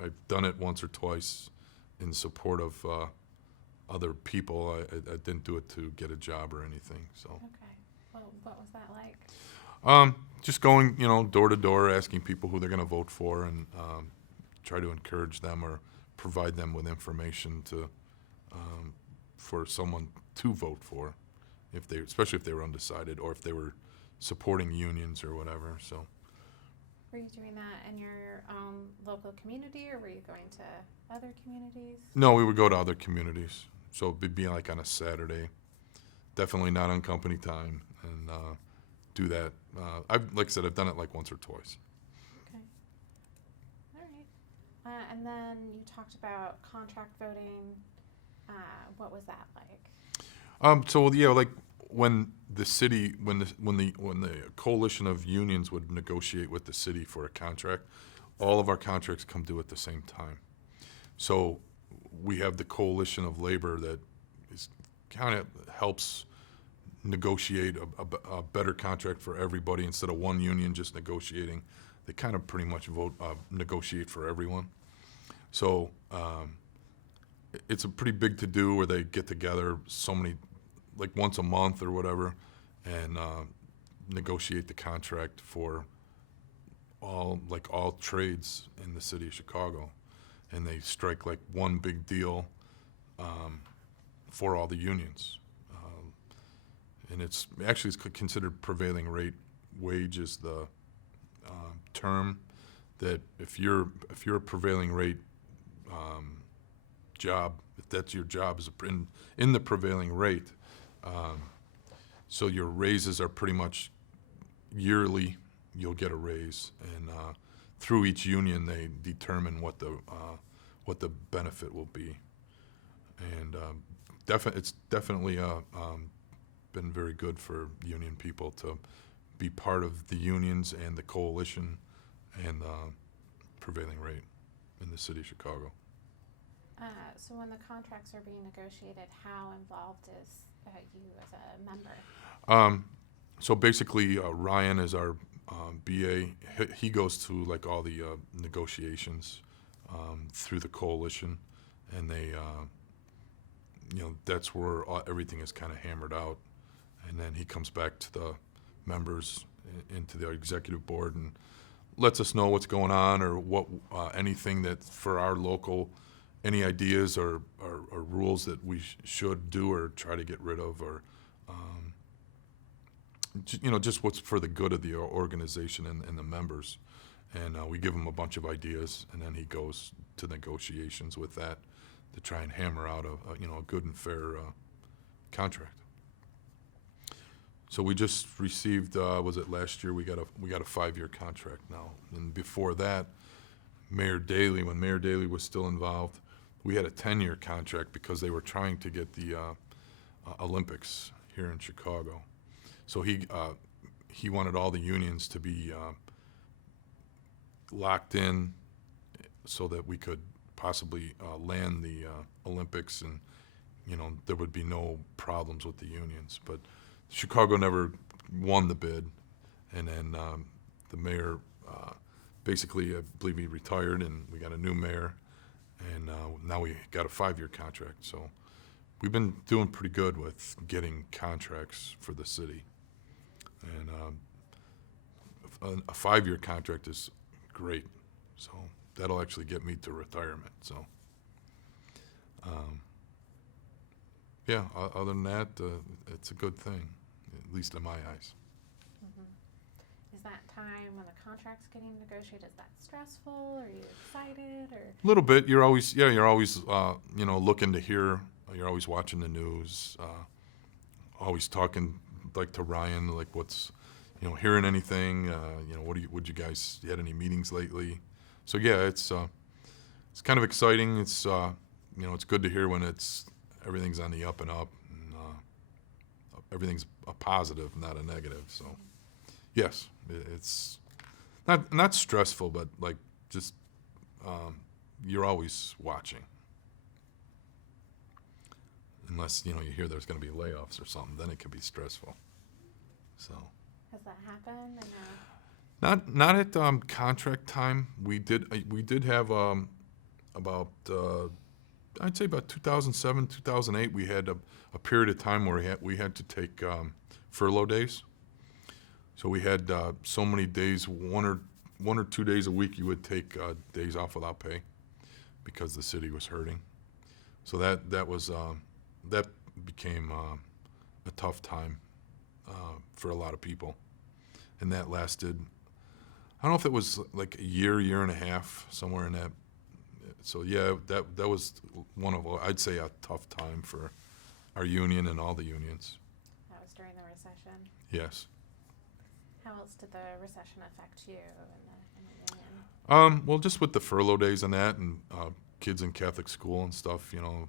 I've done it once or twice in support of other people. I didn't do it to get a job or anything. So. Okay. Well, what was that like? Just going, door to door, asking people who they're going to vote for, and try to encourage them or provide them with information to for someone to vote for, especially if they were undecided or if they were supporting unions or whatever. So. Were you doing that in your own local community, or were you going to other communities? No, we would go to other communities. So it'd be like on a Saturday. Definitely not on company time, and do that. Like I said, I've done it like once or twice. Okay. All right. And then you talked about contract voting. What was that like? So yeah, like when the city, when the coalition of unions would negotiate with the city for a contract, all of our contracts come due at the same time. So we have the coalition of labor that is kind of helps negotiate a better contract for everybody instead of one union just negotiating. They kind of pretty much negotiate for everyone. So it's a pretty big to do where they get together like once a month or whatever, and negotiate the contract for all trades in the city of Chicago, and they strike like one big deal for all the unions, and it's considered prevailing rate wage is the term that if you're a prevailing rate job, if that's your job is in the prevailing rate. So your raises are pretty much yearly. You'll get a raise, and through each union they determine what the benefit will be. And it's definitely been very good for union people to be part of the unions and the coalition and prevailing rate in the city of Chicago. So when the contracts are being negotiated, how involved is you as a member? So basically, Ryan is our BA. He goes to like all the negotiations through the coalition, and they, that's where everything is kind of hammered out. And then he comes back to the members into the executive board and lets us know what's going on or what anything that for our local. Any ideas or rules that we should do or try to get rid of, or just what's for the good of the organization and the members, and we give him a bunch of ideas, and then he goes to negotiations with that to try and hammer out a good and fair contract. So we just received, was it last year? We got a 5-year contract now, and before that, when Mayor Daley was still involved. We had a 10-year contract because they were trying to get the Olympics here in Chicago. So he wanted all the unions to be locked in so that we could possibly land the Olympics, and there would be no problems with the unions. But Chicago never won the bid, and then the mayor basically, I believe he retired, and we got a new mayor. And now we got a 5-year contract. So we've been doing pretty good with getting contracts for the city. And a 5-year contract is great. So that'll actually get me to retirement. So, other than that, it's a good thing, at least in my eyes. Is that time when the contract's getting negotiated, is that stressful? Are you excited? Or A little bit. You're always looking to hear. You're always watching the news. Always talking like to Ryan, like what's, hearing anything. Would you guys had any meetings lately? So yeah, it's kind of exciting. It's it's good to hear when everything's on the up and up, and everything's a positive, not a negative. So. Yes, it's not stressful, but like just you're always watching, unless you hear there's going to be layoffs or something. Then it can be stressful. So. Has that happened? Not at contract time. We did have about I'd say about 2007, 2008. We had a period of time where we had to take furlough days. So we had so many days, one or 2 days a week, you would take days off without pay because the city was hurting. So that became a tough time for a lot of people, and that lasted. I don't know if it was like a year and a half, somewhere in that. So yeah, that was one of, I'd say, a tough time for our union and all the unions. That was during the recession. Yes. How else did the recession affect you in the union? Well, just with the furlough days and that, and kids in Catholic school and stuff, you know.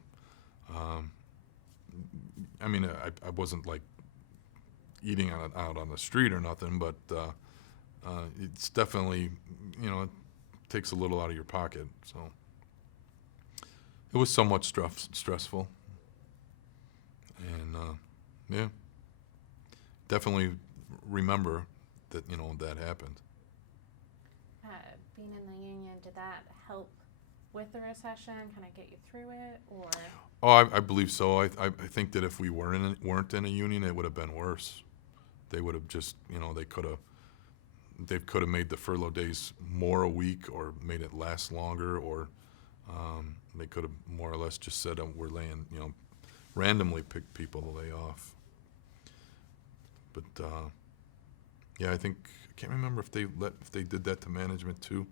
I mean, I wasn't like eating out on the street or nothing, but it's definitely, you know, it takes a little out of your pocket. So it was somewhat stressful, and yeah, definitely remember that, you know, that happened. Being in the union, did that help with the recession, kind of get you through it, or? Oh, I believe so. I think that if we weren't in a union, it would have been worse. They would have just, you know, they could have made the furlough days more a week, or made it last longer, or they could have more or less just said, we're laying, you know, randomly pick people to lay off. But yeah, I can't remember if they did that to management too.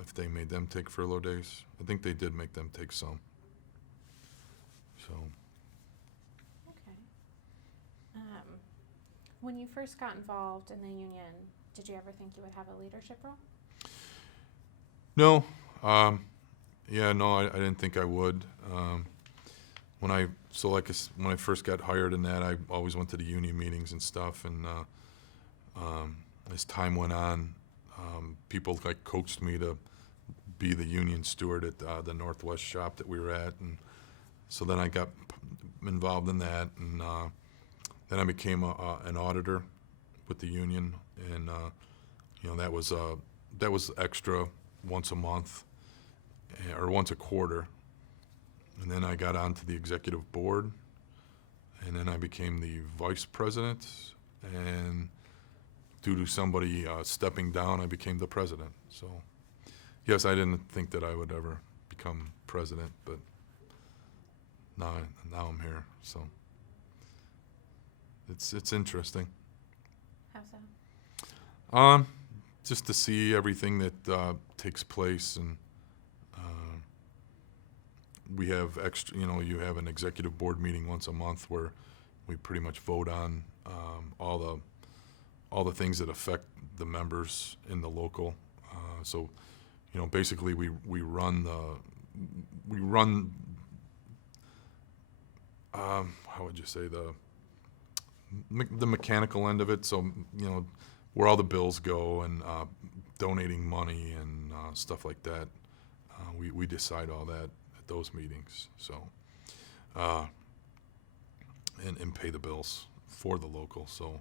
If they made them take furlough days, I think they did make them take some. So. Okay. When you first got involved in the union, did you ever think you would have a leadership role? No. Yeah, no, I didn't think I would. When I first got hired in that, I always went to the union meetings and stuff, and as time went on, people like coached me to be the union steward at the Northwest shop that we were at, and so then I got involved in that, and then I became an auditor with the union, and you know, that was extra once a month or once a quarter, and then I got onto the executive board, and then I became the vice president, and due to somebody stepping down, I became the president. So, yes, I didn't think that I would ever become president, but now I'm here. So it's interesting. How so? Just to see everything that takes place, and we have extra. You know, you have an executive board meeting once a month where we pretty much vote on all the things that affect the members in the local. So, you know, basically we run how would you say, the mechanical end of it. So, you know, where all the bills go, and donating money and stuff like that. We decide all that at those meetings. So, and pay the bills for the local. So.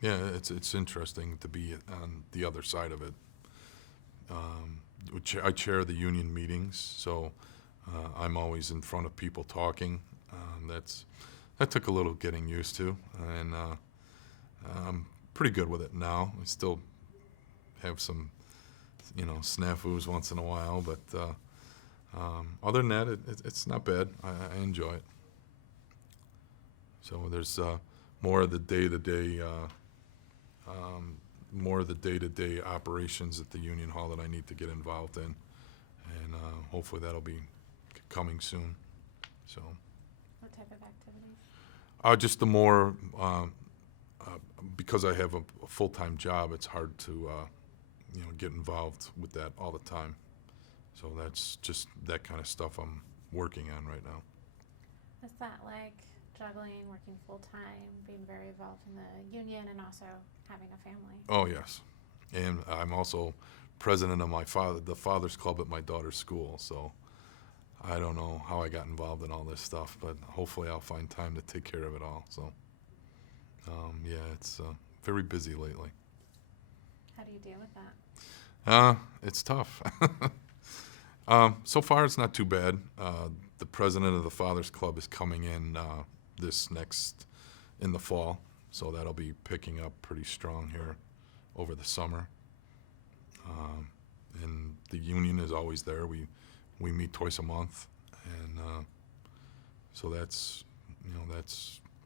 Yeah, it's interesting to be on the other side of it. I chair the union meetings, so I'm always in front of people talking. That took a little getting used to, and I'm pretty good with it now. I still have some, you know, snafus once in a while, but other than that, it's not bad. I enjoy it. So there's more of the day-to-day operations at the union hall that I need to get involved in, and hopefully that'll be coming soon. So. What type of activities? Just the more, because I have a full-time job, it's hard to, you know, get involved with that all the time. So that's just that kind of stuff I'm working on right now. Is that like juggling, working full-time, being very involved in the union, and also having a family? Oh, yes. And I'm also president of the Father's Club at my daughter's school, so I don't know how I got involved in all this stuff, but hopefully I'll find time to take care of it all. So, yeah, it's very busy lately. How do you deal with that? It's tough. So far, it's not too bad. The president of the Father's Club is coming in this next in the fall, so that'll be picking up pretty strong here over the summer. And the union is always there. We meet twice a month, and so that's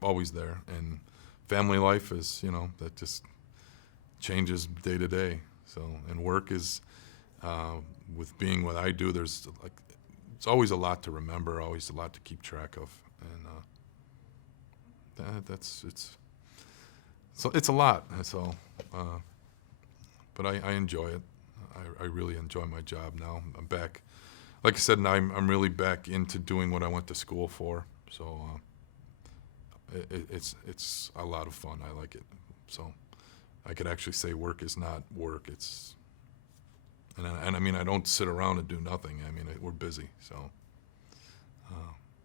always there. And family life is that just changes day to day. So, and work is with being what I do. There's it's always a lot to remember, always a lot to keep track of, and it's a lot. So, but I enjoy it. I really enjoy my job now. I'm back, like I said, and I'm really back into doing what I went to school for. So it's a lot of fun. I like it. So I could actually say work is not work. It's and I mean, I don't sit around and do nothing. I mean, we're busy. So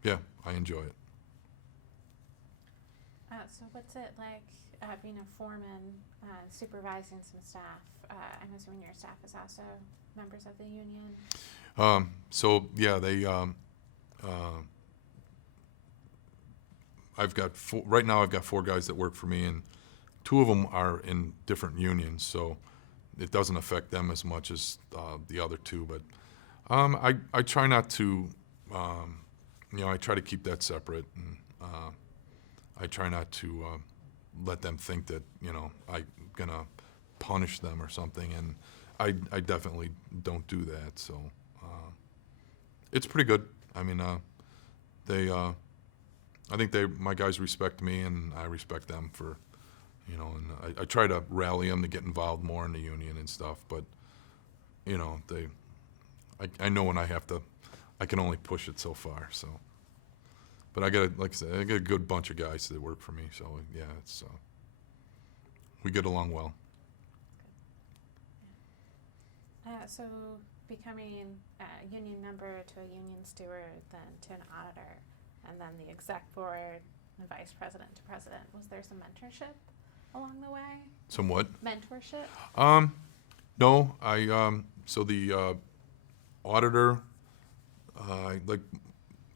yeah, I enjoy it. So what's it like being a foreman, supervising some staff? I'm assuming your staff is also members of the union. So yeah, they. I've got right now. I've got 4 guys that work for me, and 2 of them are in different unions, so it doesn't affect them as much as the other 2. But I try not to. I try to keep that separate, and I try not to let them think that I'm gonna punish them or something, and I definitely don't do that. So it's pretty good. I mean, I think my guys respect me, and I respect them for, and I try to rally them to get involved more in the union and stuff. But I know when I have to, I can only push it so far. So, but like I said, I got a good bunch of guys that work for me. So yeah, it's we get along well. So becoming a union member to a union steward, then to an auditor, and then the exec board, and vice president to president. Was there some mentorship along the way? Some what? Mentorship? No, so the auditor, I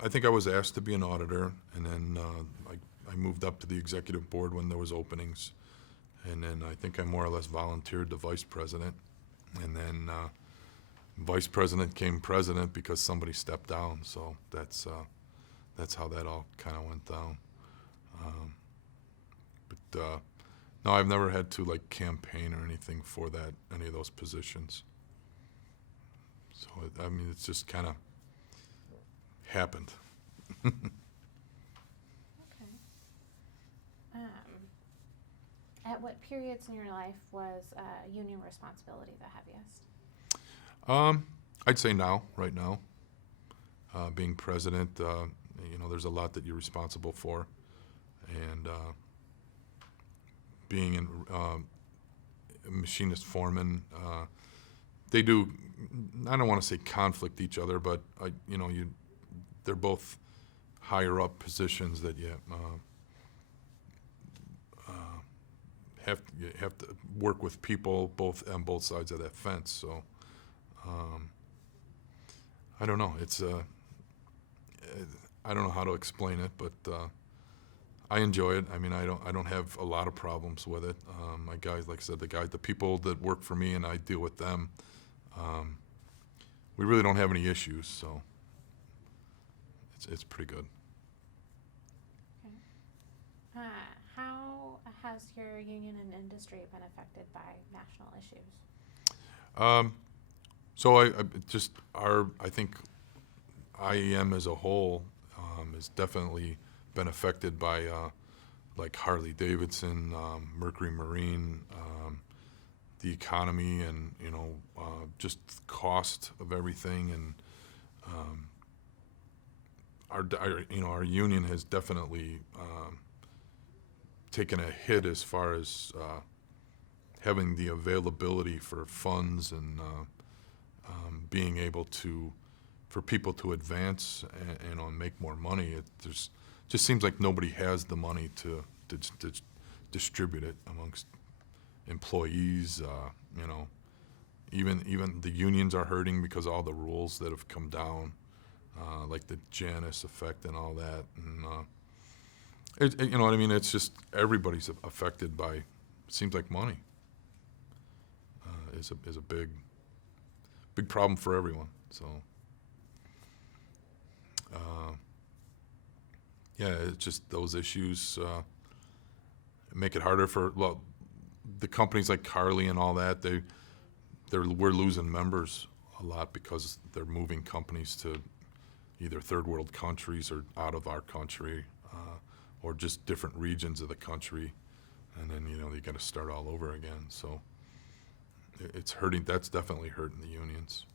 think I was asked to be an auditor, and then I moved up to the executive board when there was openings, and then I think I more or less volunteered to vice president, and then vice president came president because somebody stepped down. So that's how that all kind of went down. But no, I've never had to campaign or anything for any of those positions. So it's just kind of happened. Okay. At what periods in your life was union responsibility the heaviest? I'd say right now. Being president, there's a lot that you're responsible for, and being in a machinist foreman, they do. I don't want to say conflict each other, but they're both higher up positions that you have to work with people on both sides of that fence. So I don't know. It's I don't know how to explain it, but I enjoy it. I mean, I don't have a lot of problems with it. My guys, like I said, the people that work for me and I deal with them, we really don't have any issues. So it's pretty good. Okay. How has your union and industry been affected by national issues? So I think IEM as a whole has definitely been affected by like Harley Davidson, Mercury Marine, the economy, and just the cost of everything, and our union has definitely taken a hit as far as having the availability for funds and being able for people to advance and make more money. Just seems like nobody has the money to distribute it amongst employees. Even the unions are hurting because all the rules that have come down, like the Janus effect and all that. And You know what I mean? It's just everybody's affected by, seems like money is a big problem for everyone. So, yeah, it's just those issues make it harder for, well, the companies like Carly and all that. We're losing members a lot because they're moving companies to either third world countries or out of our country, or just different regions of the country, and then you got to start all over again. So it's hurting. That's definitely hurting the unions.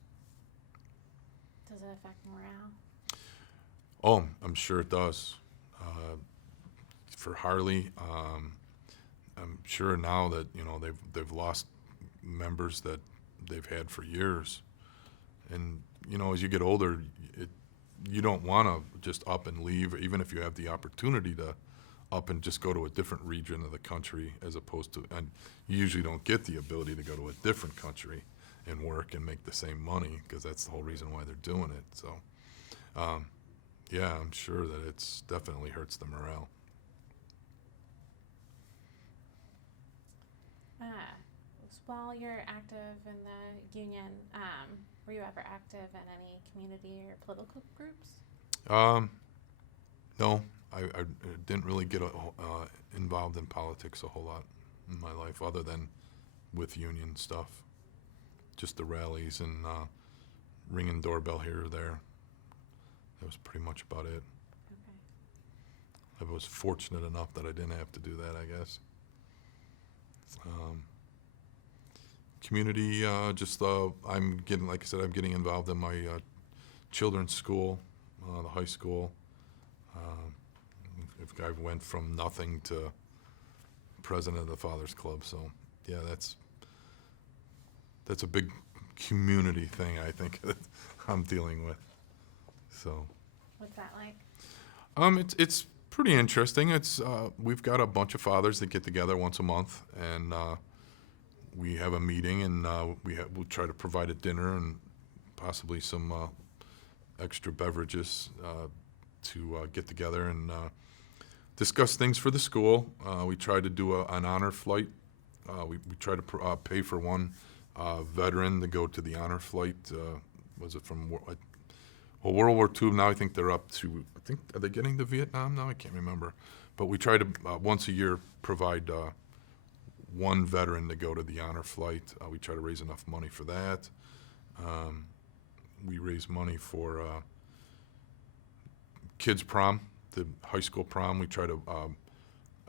Does it affect morale? Oh, I'm sure it does. For Harley, I'm sure now that they've lost members that they've had for years, and as you get older, you don't want to just up and leave, even if you have the opportunity to up and just go to a different region of the country, as opposed to, and you usually don't get the ability to go to a different country and work and make the same money, because that's the whole reason why they're doing it. So, yeah, I'm sure that it's definitely hurts the morale. While you're active in the union, were you ever active in any community or political groups? No, I didn't really get involved in politics a whole lot in my life, other than with union stuff. Just the rallies and ringing doorbell here or there. That was pretty much about it. Okay. I was fortunate enough that I didn't have to do that, I guess. Community, I'm getting, like I said, I'm getting involved in my children's school, the high school. I went from nothing to president of the Fathers Club. So, yeah, that's a big community thing, I think, that I'm dealing with. So. What's that like? It's pretty interesting. It's we've got a bunch of fathers that get together once a month, and we have a meeting, and we'll try to provide a dinner and possibly some extra beverages to get together and discuss things for the school. We try to do an honor flight. We try to pay for one veteran to go to the honor flight. Was it from World War II? Now I think they're up to, are they getting to Vietnam now? I can't remember. But we try to once a year provide one veteran to go to the honor flight. We try to raise enough money for that. We raise money for kids' prom, the high school prom. We try to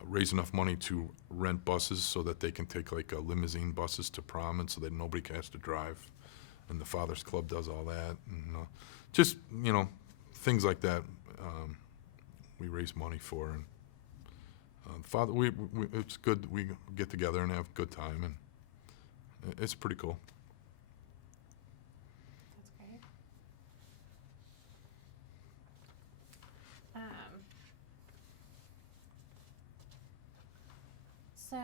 raise enough money to rent buses so that they can take like limousine buses to prom, and so that nobody has to drive. And the Fathers Club does all that, and just things like that. We raise money for, and it's good. We get together and have a good time, and it's pretty cool. That's great. So,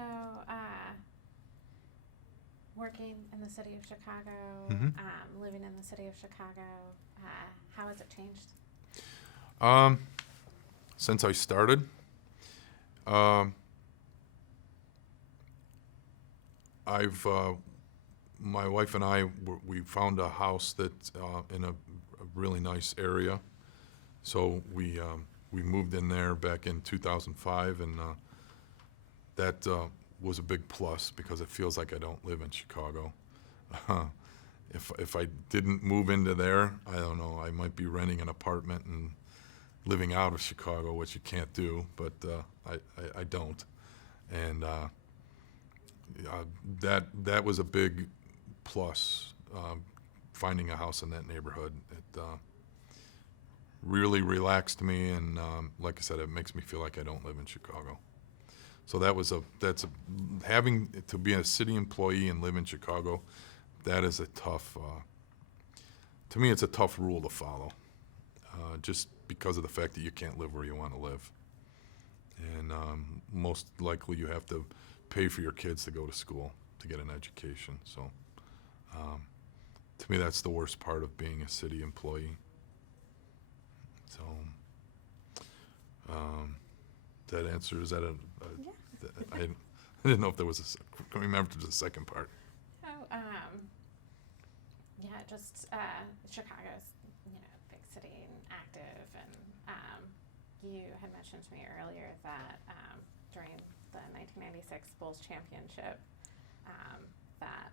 working in the city of Chicago, Mm-hmm. living in the city of Chicago, how has it changed? Since I started, my wife and I, we found a house that's in a really nice area. So we moved in there back in 2005, and that was a big plus, because it feels like I don't live in Chicago. If I didn't move into there, I don't know, I might be renting an apartment and living out of Chicago, which you can't do, but I don't. And that was a big plus, finding a house in that neighborhood. It really relaxed me, and like I said, it makes me feel like I don't live in Chicago. So having to be a city employee and live in Chicago, that is a tough, to me it's a tough rule to follow, just because of the fact that you can't live where you want to live. And most likely you have to pay for your kids to go to school to get an education. So to me that's the worst part of being a city employee. So that answer, is that Yeah. I didn't know if there was I can't remember if there was a second part. Oh, yeah, just Chicago's, big city and active, and you had mentioned to me earlier that during the 1996 Bulls championship, that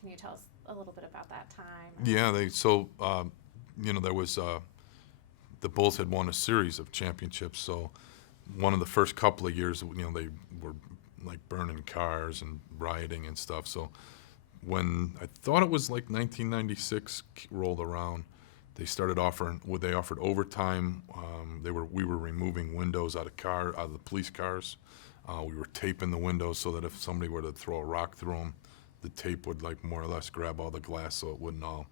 can you tell us a little bit about that time? Yeah, there was the Bulls had won a series of championships, so one of the first couple of years, they were like burning cars and rioting and stuff. So when I thought it was like 1996 rolled around, they started they offered overtime. We were removing windows out of the police cars. We were taping the windows so that if somebody were to throw a rock through them, the tape would like more or less grab all the glass so it wouldn't all,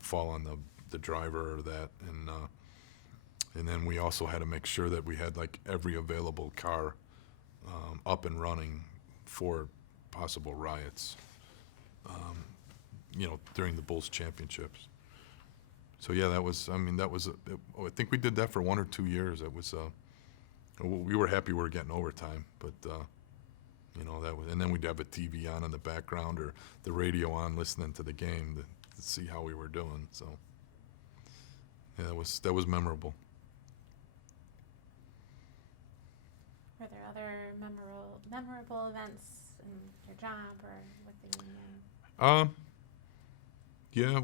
fall on the driver or that. And then we also had to make sure that we had like every available car up and running for possible riots, during the Bulls championships. So yeah, I think we did that for 1 or 2 years. It was, we were happy we were getting overtime, but and then we'd have a TV on in the background or the radio on, listening to the game to see how we were doing. So yeah, that was memorable. Were there other memorable events in your job or with the union? Yeah,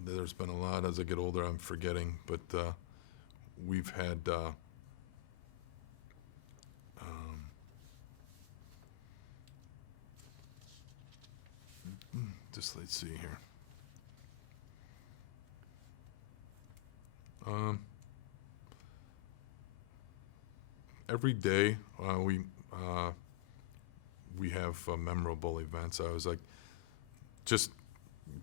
there's been a lot. As I get older, I'm forgetting, but we've had let's see here. Every day we have memorable events. I was like, just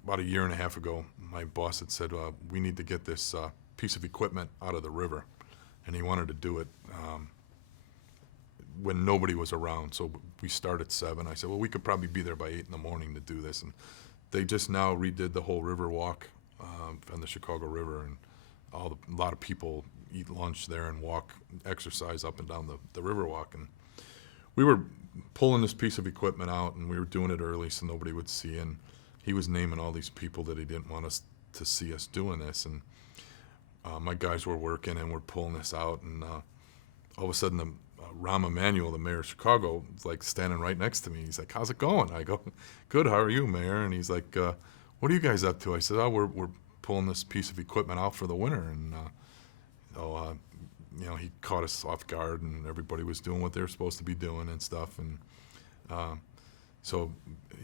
about a year and a half ago, my boss had said, we need to get this piece of equipment out of the river. And he wanted to do it when nobody was around. So we start at 7. I said, well, we could probably be there by 8 in the morning to do this. And they just now redid the whole river walk on the Chicago River. And a lot of people eat lunch there and exercise up and down the river walk. And we were pulling this piece of equipment out, and we were doing it early so nobody would see. And he was naming all these people that he didn't want us to see us doing this. And my guys were working, and we're pulling this out. And all of a sudden, Rahm Emanuel, the mayor of Chicago, is like standing right next to me. He's like, "How's it going?" I go, "Good. How are you, Mayor?" And he's like, "What are you guys up to?" I said, "Oh, we're pulling this piece of equipment out for the winter." And he caught us off guard, and everybody was doing what they were supposed to be doing and stuff. And so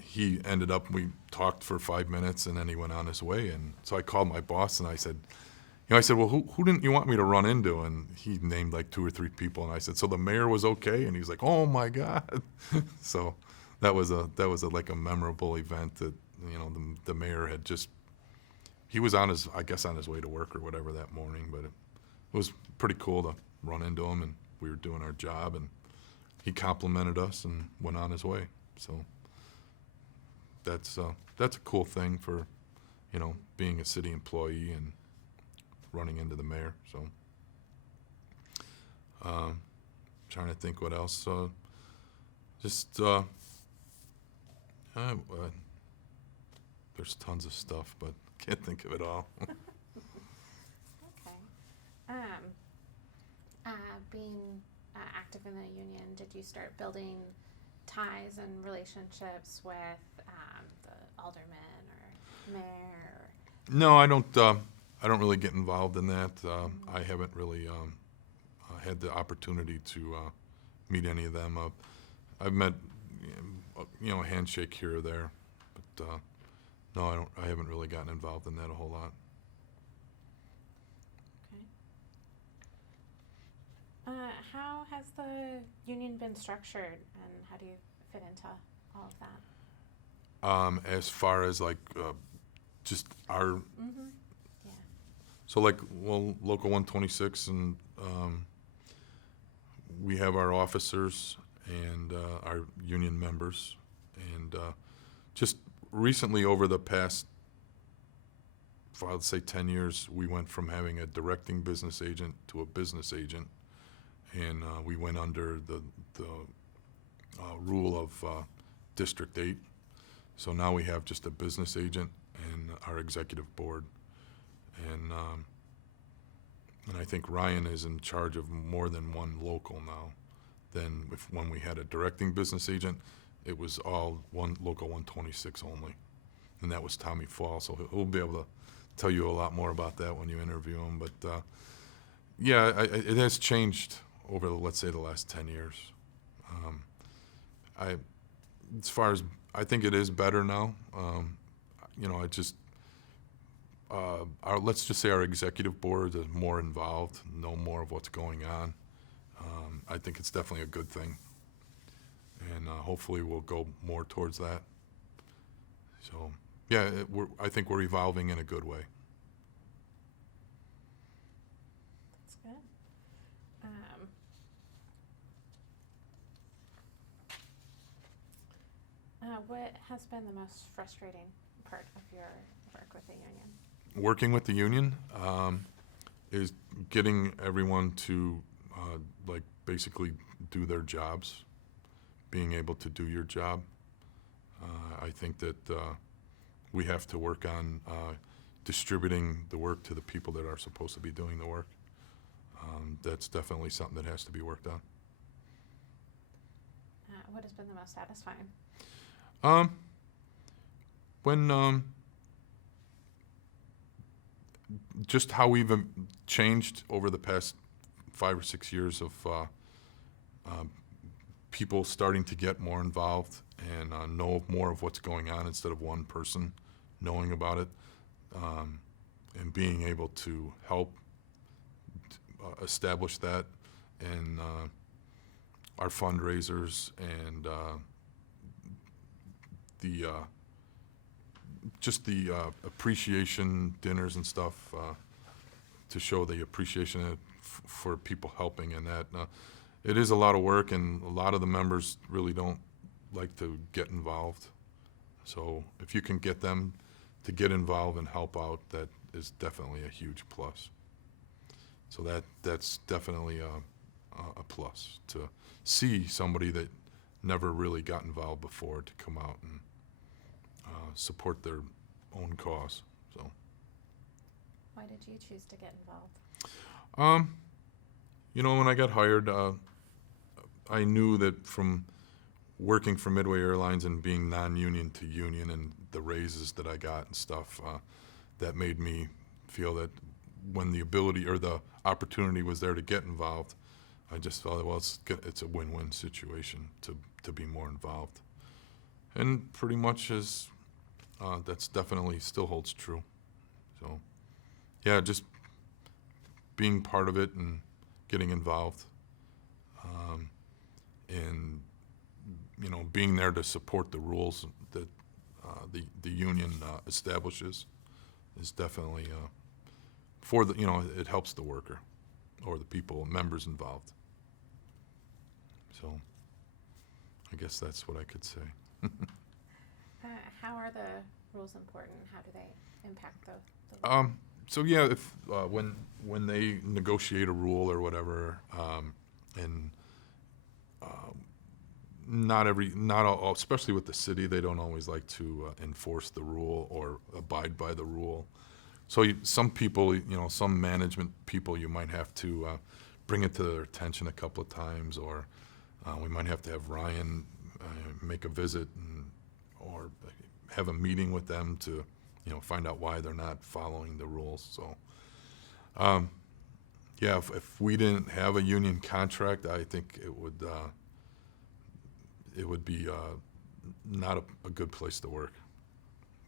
he ended up, we talked for 5 minutes, and then he went on his way. And so I called my boss, and I said, well, who didn't you want me to run into? And he named like 2 or 3 people, and I said, so the mayor was okay? And he's like, oh my God. So that was like a memorable event that, the mayor had he was on his way to work or whatever that morning, but it was pretty cool to run into him, and we were doing our job, and he complimented us and went on his way. So that's a cool thing for, being a city employee and running into the mayor. So trying to think what else. There's tons of stuff, but can't think of it all. Okay. Being active in the union, did you start building ties and relationships with the alderman or mayor? No, I don't. I don't really get involved in that. I haven't really had the opportunity to meet any of them. I've met, a handshake here or there, but no, I haven't really gotten involved in that a whole lot. Okay. How has the union been structured, and how do you fit into all of that? As far as like just our. Mm-hmm. Yeah. So Local 126, and we have our officers and our union members, and just recently over the past, I'd say 10 years, we went from having a directing business agent to a business agent, and we went under the rule of District 8. So now we have just a business agent and our executive board. And I think Ryan is in charge of more than one local now. Than when we had a directing business agent, it was all one local 126 only. And that was Tommy Fall, so he'll be able to tell you a lot more about that when you interview him. But yeah, it has changed over, let's say, the last 10 years. As far as, I think it is better now. I just, let's just say our executive board is more involved, know more of what's going on. I think it's definitely a good thing. And hopefully we'll go more towards that. So, yeah, I think we're evolving in a good way. That's good. What has been the most frustrating part of your work with the union? Working with the union is getting everyone to basically do their jobs, being able to do your job. I think that we have to work on distributing the work to the people that are supposed to be doing the work. That's definitely something that has to be worked on. What has been the most satisfying? When just how we've changed over the past 5 or 6 years of people starting to get more involved and know more of what's going on instead of one person knowing about it, and being able to help establish that in our fundraisers and the appreciation dinners and stuff to show the appreciation for people helping, and that it is a lot of work, and a lot of the members really don't like to get involved. So if you can get them to get involved and help out, that is definitely a huge plus. So that's definitely a plus, to see somebody that never really got involved before to come out and support their own cause. So. Why did you choose to get involved? When I got hired, I knew that from working for Midway Airlines and being non-union to union and the raises that I got and stuff, that made me feel that when the ability or the opportunity was there to get involved, I just felt, well, it's a win-win situation to be more involved. And pretty much that's definitely still holds true. So, yeah, just being part of it and getting involved, and being there to support the rules that the union establishes is definitely for the it helps the worker or the members involved. So I guess that's what I could say. How are the rules important? How do they impact the So yeah, if when they negotiate a rule or whatever, and not all, especially with the city, they don't always like to enforce the rule or abide by the rule. So some people, some management people, you might have to bring it to their attention a couple of times, or we might have to have Ryan make a visit or have a meeting with them to find out why they're not following the rules. So, yeah, if we didn't have a union contract, I think it would be not a good place to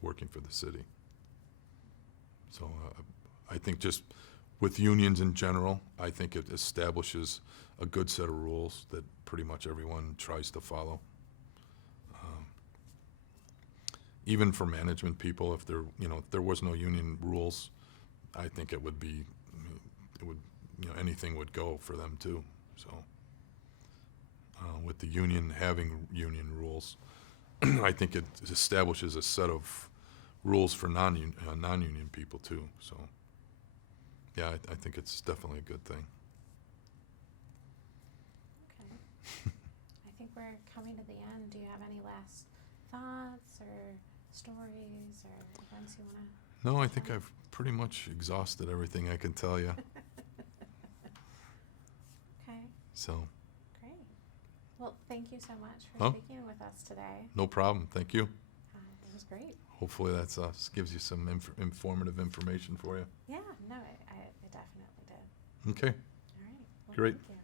working for the city. So I think just with unions in general, I think it establishes a good set of rules that pretty much everyone tries to follow. Even for management people, if there was no union rules, I think anything would go for them too. So with the union having union rules, I think it establishes a set of rules for non-union people too. So yeah, I think it's definitely a good thing. I think we're coming to the end. Do you have any last thoughts or stories or events you want to? No, I think I've pretty much exhausted everything I can tell you. Okay, So, great. Well, thank you so much for Huh? speaking with us today. no problem. Thank you. It was great. Hopefully that's gives you some informative information for you. Yeah, no, it definitely did. Okay, All right. Well, Great. Thank you.